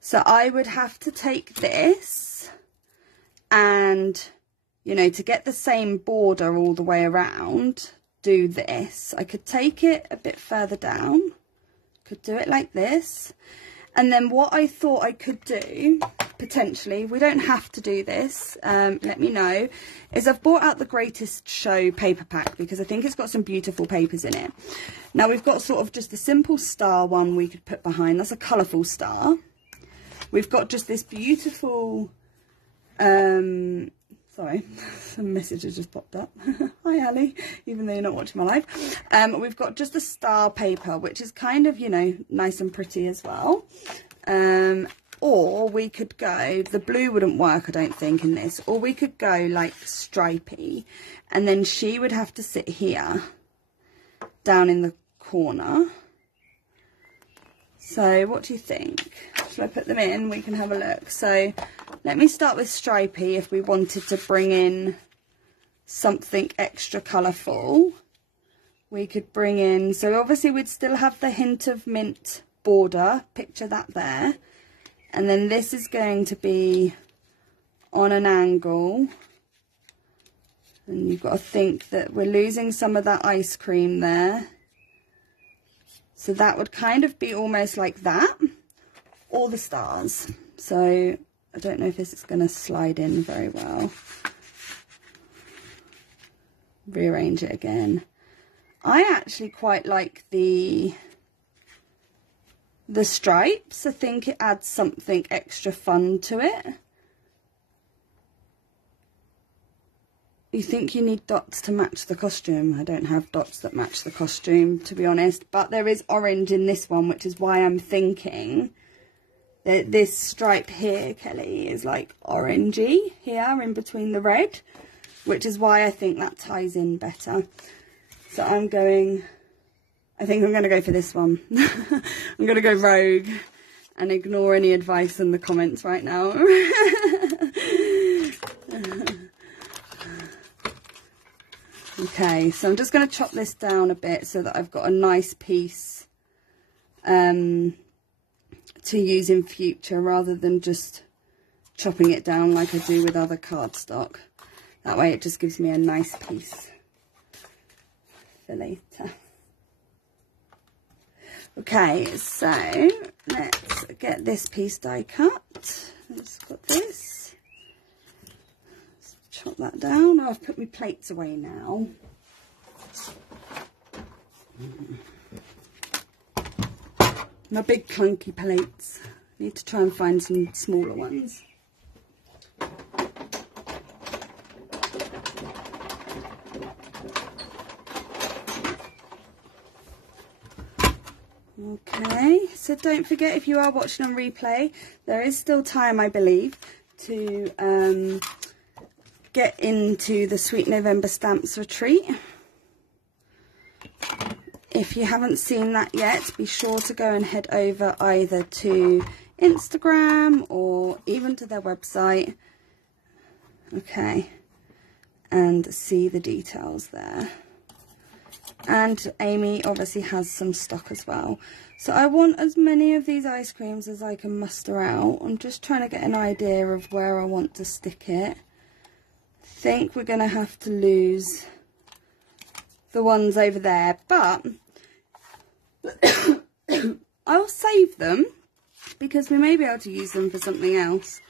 So I would have to take this and, you know, to get the same border all the way around, do this. I could take it a bit further down, could do it like this. And then what I thought I could do, potentially, we don't have to do this, let me know, is I've bought out the Greatest Show paper pack because I think it's got some beautiful papers in it. Now we've got sort of just a simple star one we could put behind. That's a colourful star. We've got just this beautiful, sorry, some messages just popped up. Hi Ali, even though you're not watching my live. We've got just a star paper, which is kind of, you know, nice and pretty as well. Or we could go, the blue wouldn't work, I don't think, in this. Or we could go like stripy, and then she would have to sit here, down in the corner. So what do you think? Shall I put them in? We can have a look. So let me start with stripy. If we wanted to bring in something extra colourful, we could bring in, so obviously we'd still have the Hint of Mint border, picture that there, and then this is going to be on an angle, and you've got to think that we're losing some of that ice cream there, so that would kind of be almost like that, or the stars. So I don't know if this is going to slide in very well. Rearrange it again. I actually quite like the stripes. I think it adds something extra fun to it. You think you need dots to match the costume? I don't have dots that match the costume, to be honest, but there is orange in this one, which is why I'm thinking that this stripe here, Kelly, is like orangey here in between the red, which is why I think that ties in better. So I think I'm going to go for this one. I'm going to go rogue and ignore any advice in the comments right now. Okay, so I'm just going to chop this down a bit so that I've got a nice piece to use in future, rather than just chopping it down like I do with other cardstock. That way it just gives me a nice piece for later. Okay, so let's get this piece die cut. Let's got this. Let's chop that down. I've put my plates away now. My big clunky plates. Need to try and find some smaller ones. Okay, so don't forget, if you are watching on replay, there is still time, I believe, to get into the Sweet November Stamps retreat. If you haven't seen that yet, be sure to go and head over either to Instagram or even to their website. Okay, and see the details there. And Amy obviously has some stock as well. So I want as many of these ice creams as I can muster out. I'm just trying to get an idea of where I want to stick it. I think we're going to have to lose the ones over there, but I'll save them because we may be able to use them for something else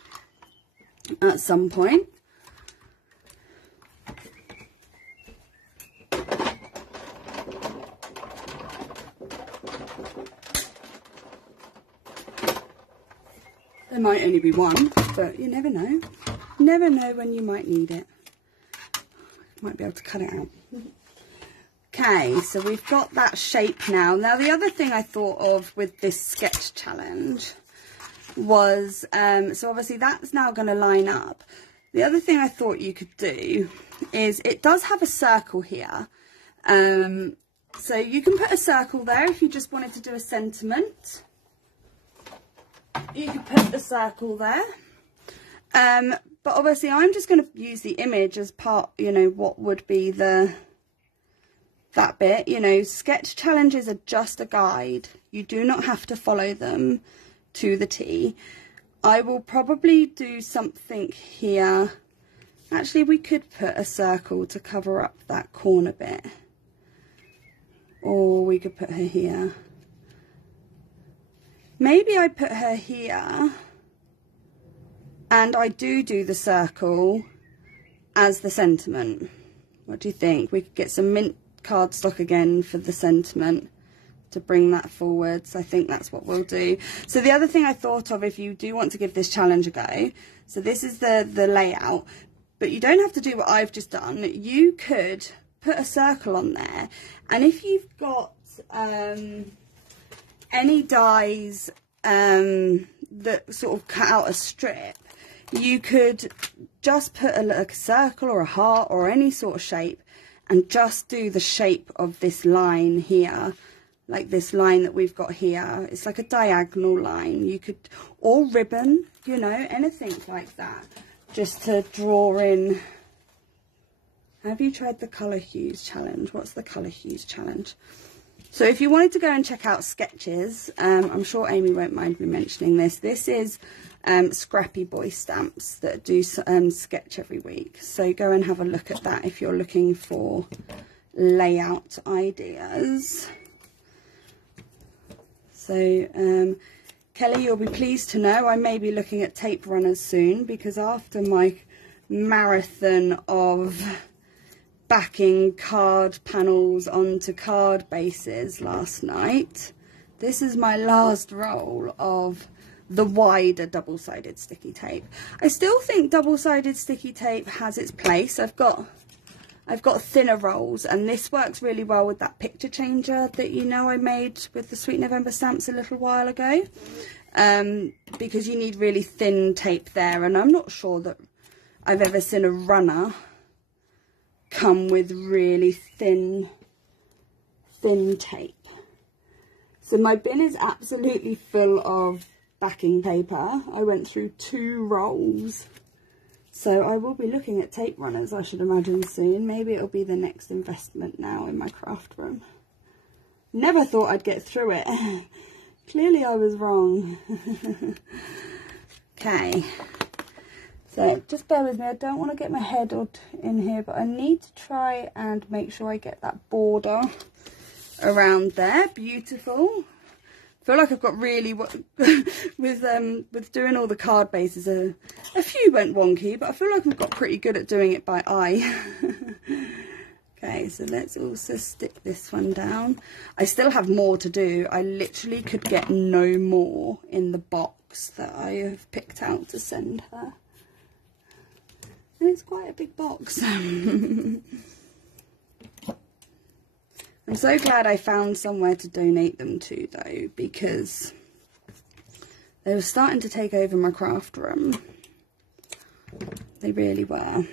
at some point. There might only be one, but you never know. You never know when you might need it. Might be able to cut it out. Okay, so we've got that shape now. Now, the other thing I thought of with this sketch challenge was, so obviously that's now going to line up. The other thing I thought you could do is, it does have a circle here. So you can put a circle there if you just wanted to do a sentiment. You could put the circle there. But obviously I'm just going to use the image as part, you know, what would be that bit. You know, sketch challenges are just a guide. You do not have to follow them to the T. I will probably do something here. Actually, we could put a circle to cover up that corner bit. Or we could put her here. Maybe I put her here and I do the circle as the sentiment. What do you think? We could get some mint cardstock again for the sentiment to bring that forward. So I think that's what we'll do. So the other thing I thought of, if you do want to give this challenge a go, so this is the layout, but you don't have to do what I've just done. You could put a circle on there, and if you've got any dies that sort of cut out a strip, you could just put a circle or a heart or any sort of shape and just do the shape of this line here, like this line that we've got here. It's like a diagonal line. You could, or ribbon, you know, anything like that, just to draw in. Have you tried the colour hues challenge? What's the colour hues challenge? So if you wanted to go and check out sketches, I'm sure Amy won't mind me mentioning this. This is Scrappy Boy Stamps that do sketch every week. So go and have a look at that if you're looking for layout ideas. So Kelly, you'll be pleased to know I may be looking at tape runners soon, because after my marathon of backing card panels onto card bases last night, this is my last roll of the wider double-sided sticky tape. I still think double-sided sticky tape has its place. I've got thinner rolls, and this works really well with that picture changer that you know I made with the Sweet November stamps a little while ago, because you need really thin tape there, and I'm not sure that I've ever seen a runner come with really thin tape. So my bin is absolutely full of backing paper. I went through 2 rolls. So I will be looking at tape runners, I should imagine, soon. Maybe it'll be the next investment now in my craft room. Never thought I'd get through it. Clearly I was wrong. Okay. So just bear with me. I don't want to get my head in here, but I need to try and make sure I get that border around there. Beautiful. feel like I've got really with doing all the card bases. A few went wonky, but I feel like I've got pretty good at doing it by eye. Okay, so let's also stick this one down. I still have more to do. I literally could get no more in the box that I have picked out to send her. And it's quite a big box. I'm so glad I found somewhere to donate them to though, because they were starting to take over my craft room. They really were.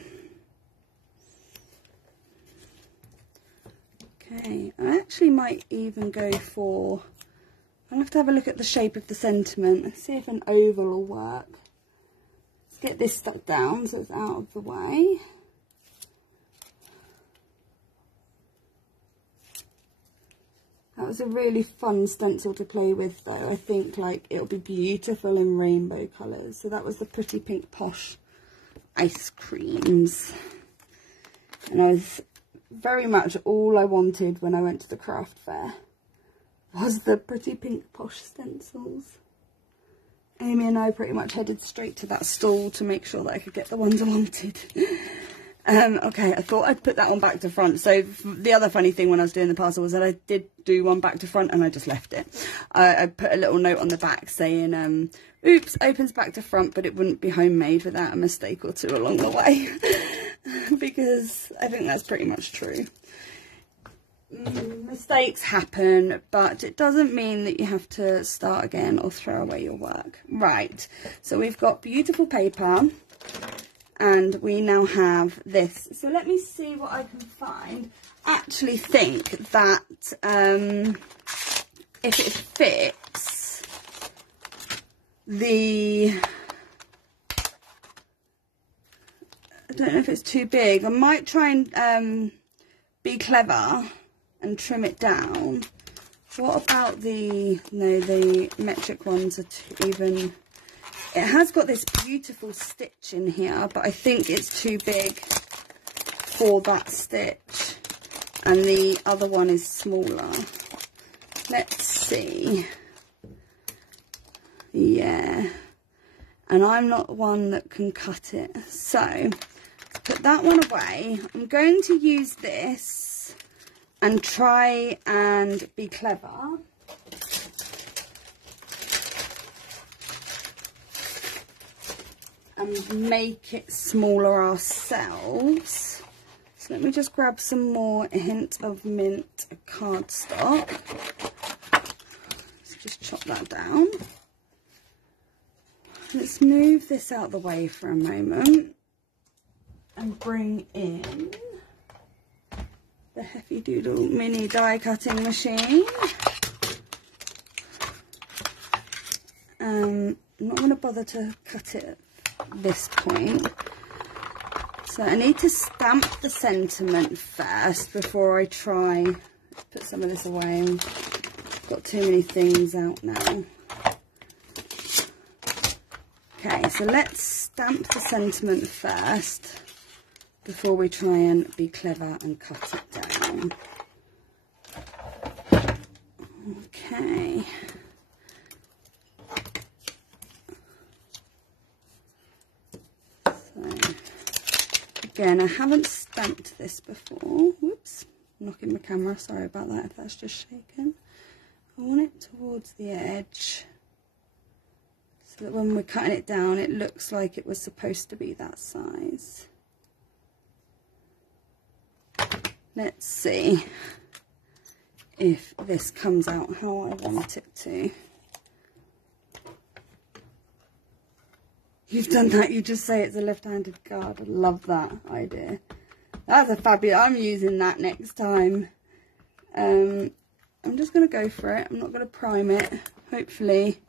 Okay, I actually might even go for, I'll have to have a look at the shape of the sentiment and see if an oval will work. Let's get this stuck down so it's out of the way. That was a really fun stencil to play with though. I think like it'll be beautiful in rainbow colours. So that was the Pretty Pink Posh ice creams. And I was very much all I wanted when I went to the craft fair was the Pretty Pink Posh stencils. Amy and I pretty much headed straight to that stall to make sure that I could get the ones I wanted. Okay, I thought I'd put that one back to front. So the other funny thing when I was doing the parcel was that I did do one back to front and I just left it. I put a little note on the back saying, oops, opens back to front, but it wouldn't be homemade without a mistake or two along the way. Because I think that's pretty much true. Mistakes happen, but it doesn't mean that you have to start again or throw away your work. Right, so we've got beautiful paper and we now have this. So let me see what I can find. I actually think that if it fits the... I don't know if it's too big. I might try and be clever and trim it down. What about the... No, the metric ones are too even... It has got this beautiful stitch in here, but I think it's too big for that stitch. And the other one is smaller. Let's see. Yeah. And I'm not one that can cut it. So... put that one away. I'm going to use this and try and be clever. And make it smaller ourselves. So let me just grab some more hint of mint cardstock. Let's just chop that down. Let's move this out the way for a moment. And bring in the Hefty Doodle mini die cutting machine. I'm not going to bother to cut it at this point. So I need to stamp the sentiment first before I try. Let's put some of this away. I've got too many things out now. Okay, so let's stamp the sentiment first before we try and be clever and cut it down. Okay. So, again, I haven't stamped this before. Whoops, knocking my camera, sorry about that if that's just shaken. I want it towards the edge so that when we're cutting it down it looks like it was supposed to be that size. Let's see if this comes out how I want it to. You've done that, you just say it's a left-handed card. I love that idea. That's a fabulous, I'm using that next time. I'm just going to go for it. I'm not going to prime it. Hopefully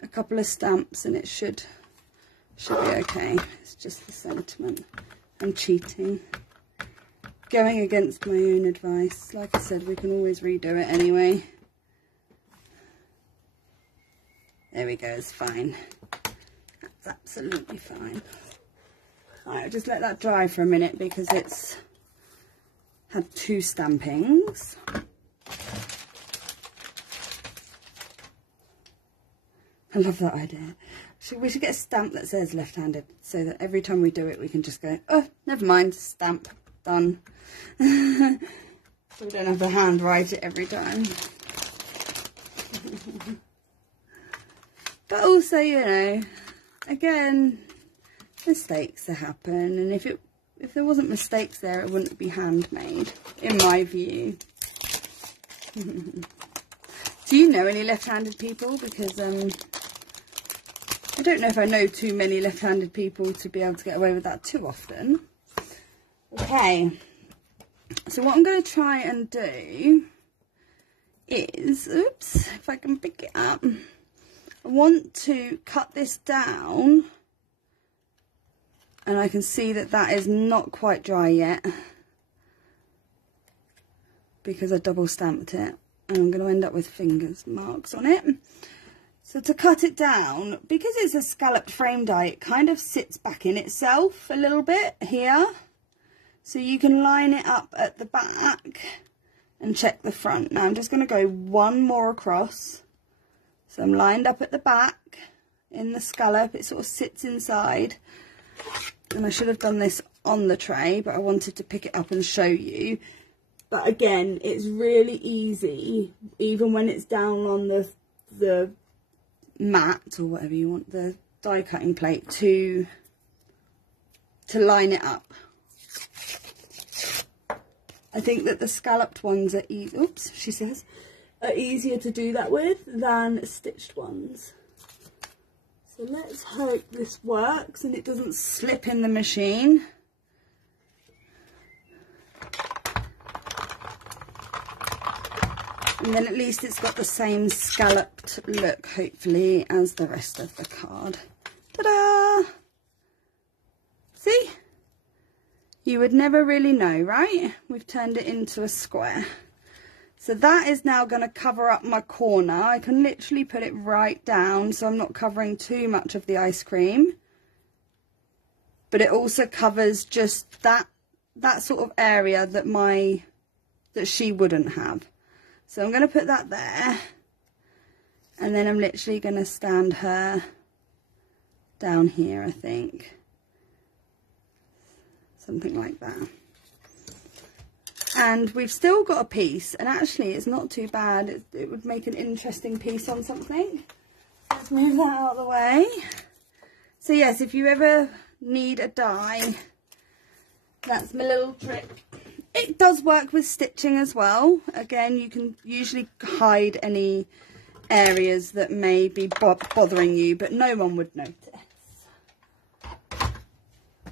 a couple of stamps and it should be okay. It's just the sentiment. I'm cheating. Going against my own advice. Like I said, we can always redo it anyway. There we go, it's fine. That's absolutely fine. Alright, I'll just let that dry for a minute because it's had two stampings. I love that idea. We should get a stamp that says left-handed, so that every time we do it we can just go, oh, never mind, stamp, done. So we don't have to handwrite it every time. But also, you know, again, mistakes that happen, and if there wasn't mistakes there, it wouldn't be handmade, in my view. Do you know any left-handed people? Because I don't know if I know too many left-handed people to be able to get away with that too often. Okay, so what I'm going to try and do is, oops, if I can pick it up, I want to cut this down, and I can see that that is not quite dry yet because I double stamped it, and I'm going to end up with fingers marks on it. So to cut it down, because it's a scalloped frame die, it kind of sits back in itself a little bit here. So you can line it up at the back and check the front. Now I'm just going to go one more across. So I'm lined up at the back in the scallop. It sort of sits inside. And I should have done this on the tray, but I wanted to pick it up and show you. But again, it's really easy, even when it's down on the mat or whatever you want, the die cutting plate, to line it up. I think that the scalloped ones are oops, she says, are easier to do that with than stitched ones. So let's hope this works and it doesn't slip in the machine. And then at least it's got the same scalloped look, hopefully, as the rest of the card. Ta-da! See? You would never really know, right? We've turned it into a square. So that is now going to cover up my corner. I can literally put it right down so I'm not covering too much of the ice cream. But it also covers just that sort of area that she wouldn't have. So I'm going to put that there, and then I'm literally going to stand her down here, I think. Something like that. And we've still got a piece, and actually it's not too bad. It would make an interesting piece on something. Let's move that out of the way. So yes, if you ever need a die, that's my little trick. It does work with stitching as well. Again, you can usually hide any areas that may be bothering you, but no one would notice.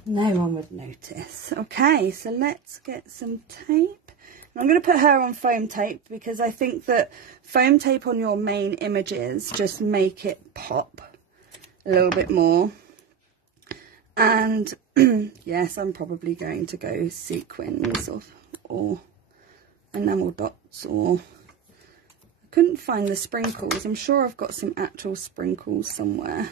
No one would notice. Okay, so let's get some tape. I'm going to put her on foam tape because I think that foam tape on your main images just make it pop a little bit more. And yes, I'm probably going to go sequins or enamel dots, or I couldn't find the sprinkles. I'm sure I've got some actual sprinkles somewhere,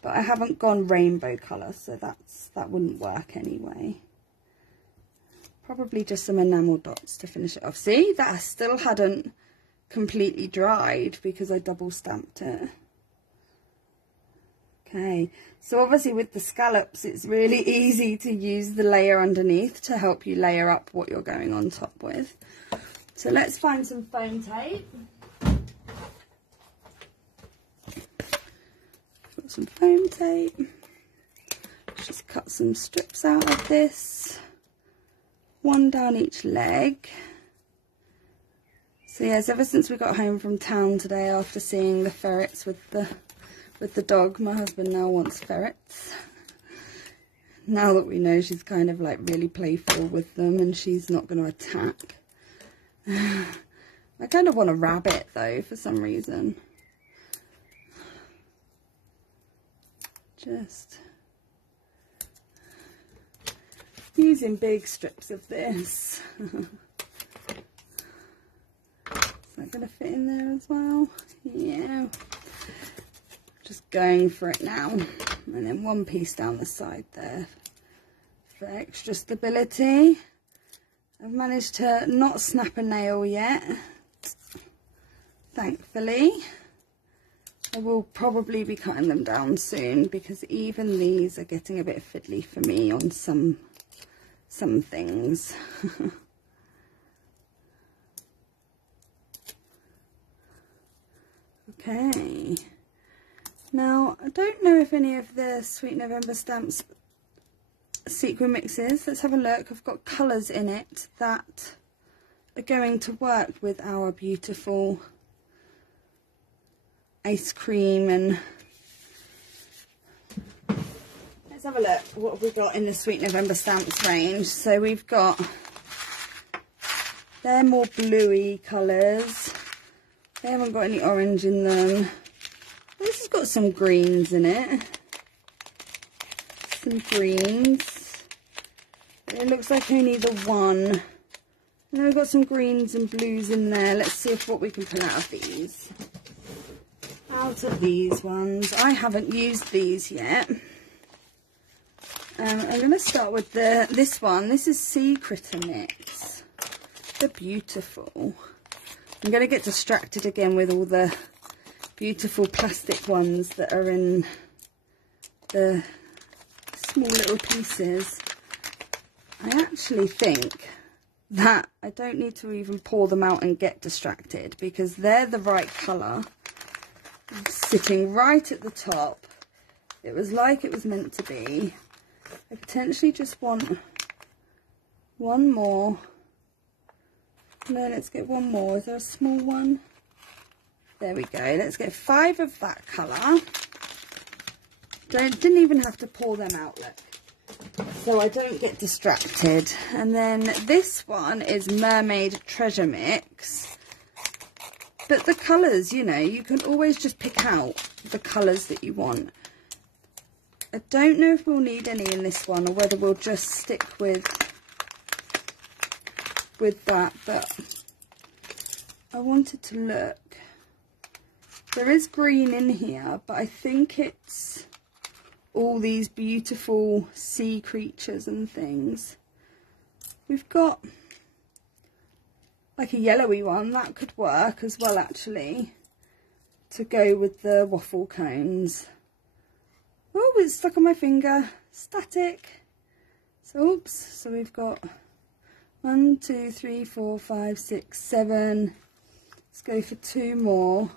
but I haven't gone rainbow colour, so that wouldn't work anyway. Probably just some enamel dots to finish it off. See, that still hadn't completely dried because I double stamped it. Okay, so obviously with the scallops, it's really easy to use the layer underneath to help you layer up what you're going on top with. So let's find some foam tape. Got some foam tape. Just cut some strips out of this. One down each leg. So yes, ever since we got home from town today after seeing the ferrets with the dog, my husband now wants ferrets. Now that we know she's kind of like really playful with them and she's not going to attack. I kind of want a rabbit though, for some reason. Just using big strips of this. Is that going to fit in there as well? Yeah. Just going for it now. And then one piece down the side there for extra stability. I've managed to not snap a nail yet, thankfully. I will probably be cutting them down soon because even these are getting a bit fiddly for me on some things. Okay, now I don't know if any of the Sweet November Stamps sequin mixes, let's have a look. I've got colours in it that are going to work with our beautiful ice cream. And let's have a look, what have we got in the Sweet November Stamps range? So we've got, they're more bluey colours, they haven't got any orange in them. This has got some greens in it, some greens. It looks like only the one. And then we've got some greens and blues in there. Let's see what we can pull out of these. Out of these ones, I haven't used these yet. I'm going to start with this one. This is Sea Critter Mix. They're beautiful. I'm going to get distracted again with all the beautiful plastic ones that are in the small little pieces. I actually think that I don't need to even pour them out and get distracted because they're the right colour, sitting right at the top. It was like it was meant to be. I potentially just want one more. No, let's get one more. Is there a small one? There we go. Let's get 5 of that colour. Didn't even have to pour them out, look. So I don't get distracted. And then this one is Mermaid Treasure Mix. But the colours, you know, you can always just pick out the colours that you want. I don't know if we'll need any in this one or whether we'll just stick with that, but I wanted to look. There is green in here, but I think it's all these beautiful sea creatures and things. We've got like a yellowy one that could work as well, actually, to go with the waffle cones. Oh, it's stuck on my finger. Static. So, oops. So we've got 1, 2, 3, 4, 5, 6, 7. Let's go for 2 more.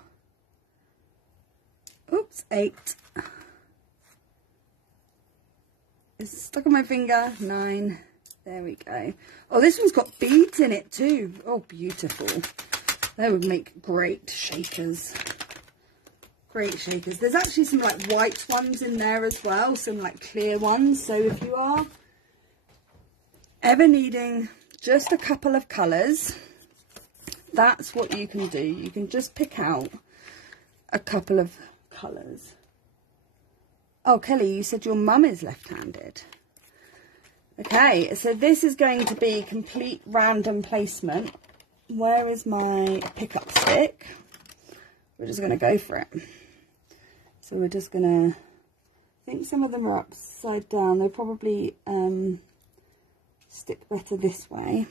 Oops, 8. It's stuck on my finger. 9. There we go. Oh, this one's got beads in it too. Oh, beautiful. They would make great shakers. Great shakers. There's actually some like white ones in there as well. Some like clear ones. So if you are ever needing just a couple of colours, that's what you can do. You can just pick out a couple of colours. Oh, Kelly, you said your mum is left-handed. Okay, so this is going to be complete random placement. Where is my pickup stick? We're just going to go for it. So we're just going to, I think some of them are upside down. They probably stick better this way.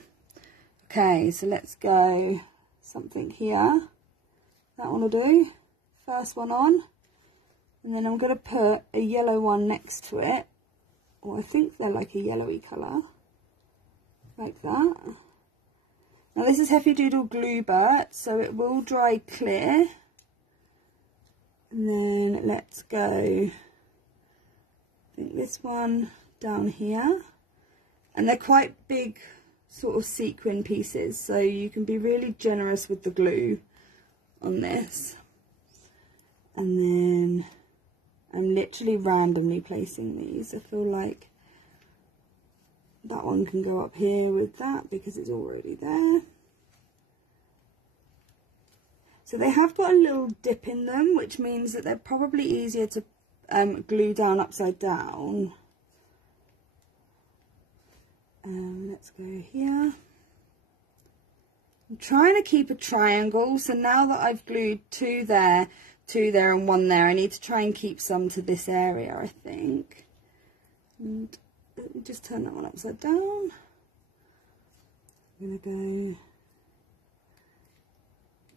Okay, so let's go something here. That one will do. First one on. And then I'm going to put a yellow one next to it. Or I think they're like a yellowy colour. Like that. Now this is Heavy Doodle Glue Burt, so it will dry clear. And then let's go, I think this one down here. And they're quite big sort of sequin pieces, so you can be really generous with the glue on this. And then I'm literally randomly placing these. I feel like that one can go up here with that because it's already there. So they have got a little dip in them, which means that they're probably easier to glue down upside down. Let's go here. I'm trying to keep a triangle, so now that I've glued 2 there, 2 there and 1 there, I need to try and keep some to this area, I think. And let me just turn that one upside down. I'm going to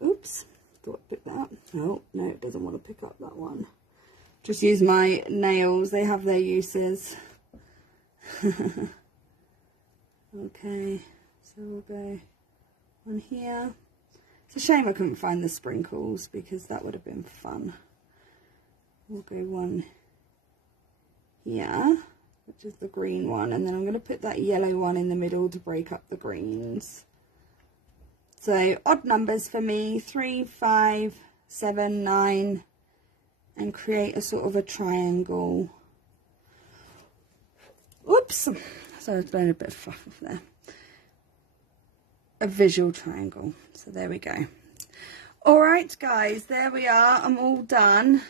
go, oops, thought I'd pick that up. Oh, no, it doesn't want to pick up that one. Just use my nails. They have their uses. Okay, so we'll go on here. It's a shame I couldn't find the sprinkles because that would have been fun. We'll go one here, which is the green one, and then I'm going to put that yellow one in the middle to break up the greens. So odd numbers for me, 3, 5, 7, 9, and create a sort of a triangle. Oops, so I've blown a bit of fluff off there. A visual triangle. So there we go. All right, guys, there we are. I'm all done.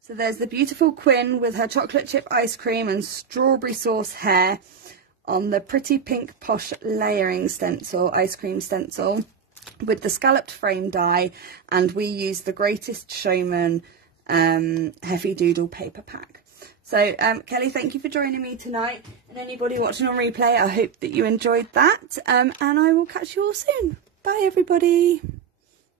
So there's the beautiful Quinn with her chocolate chip ice cream and strawberry sauce hair on the pretty pink posh layering stencil, ice cream stencil, with the scalloped frame die, and we use the Greatest Showman Heavy Doodle paper pack. So Kelly, thank you for joining me tonight, and anybody watching on replay, I hope that you enjoyed that, and I will catch you all soon. Bye everybody.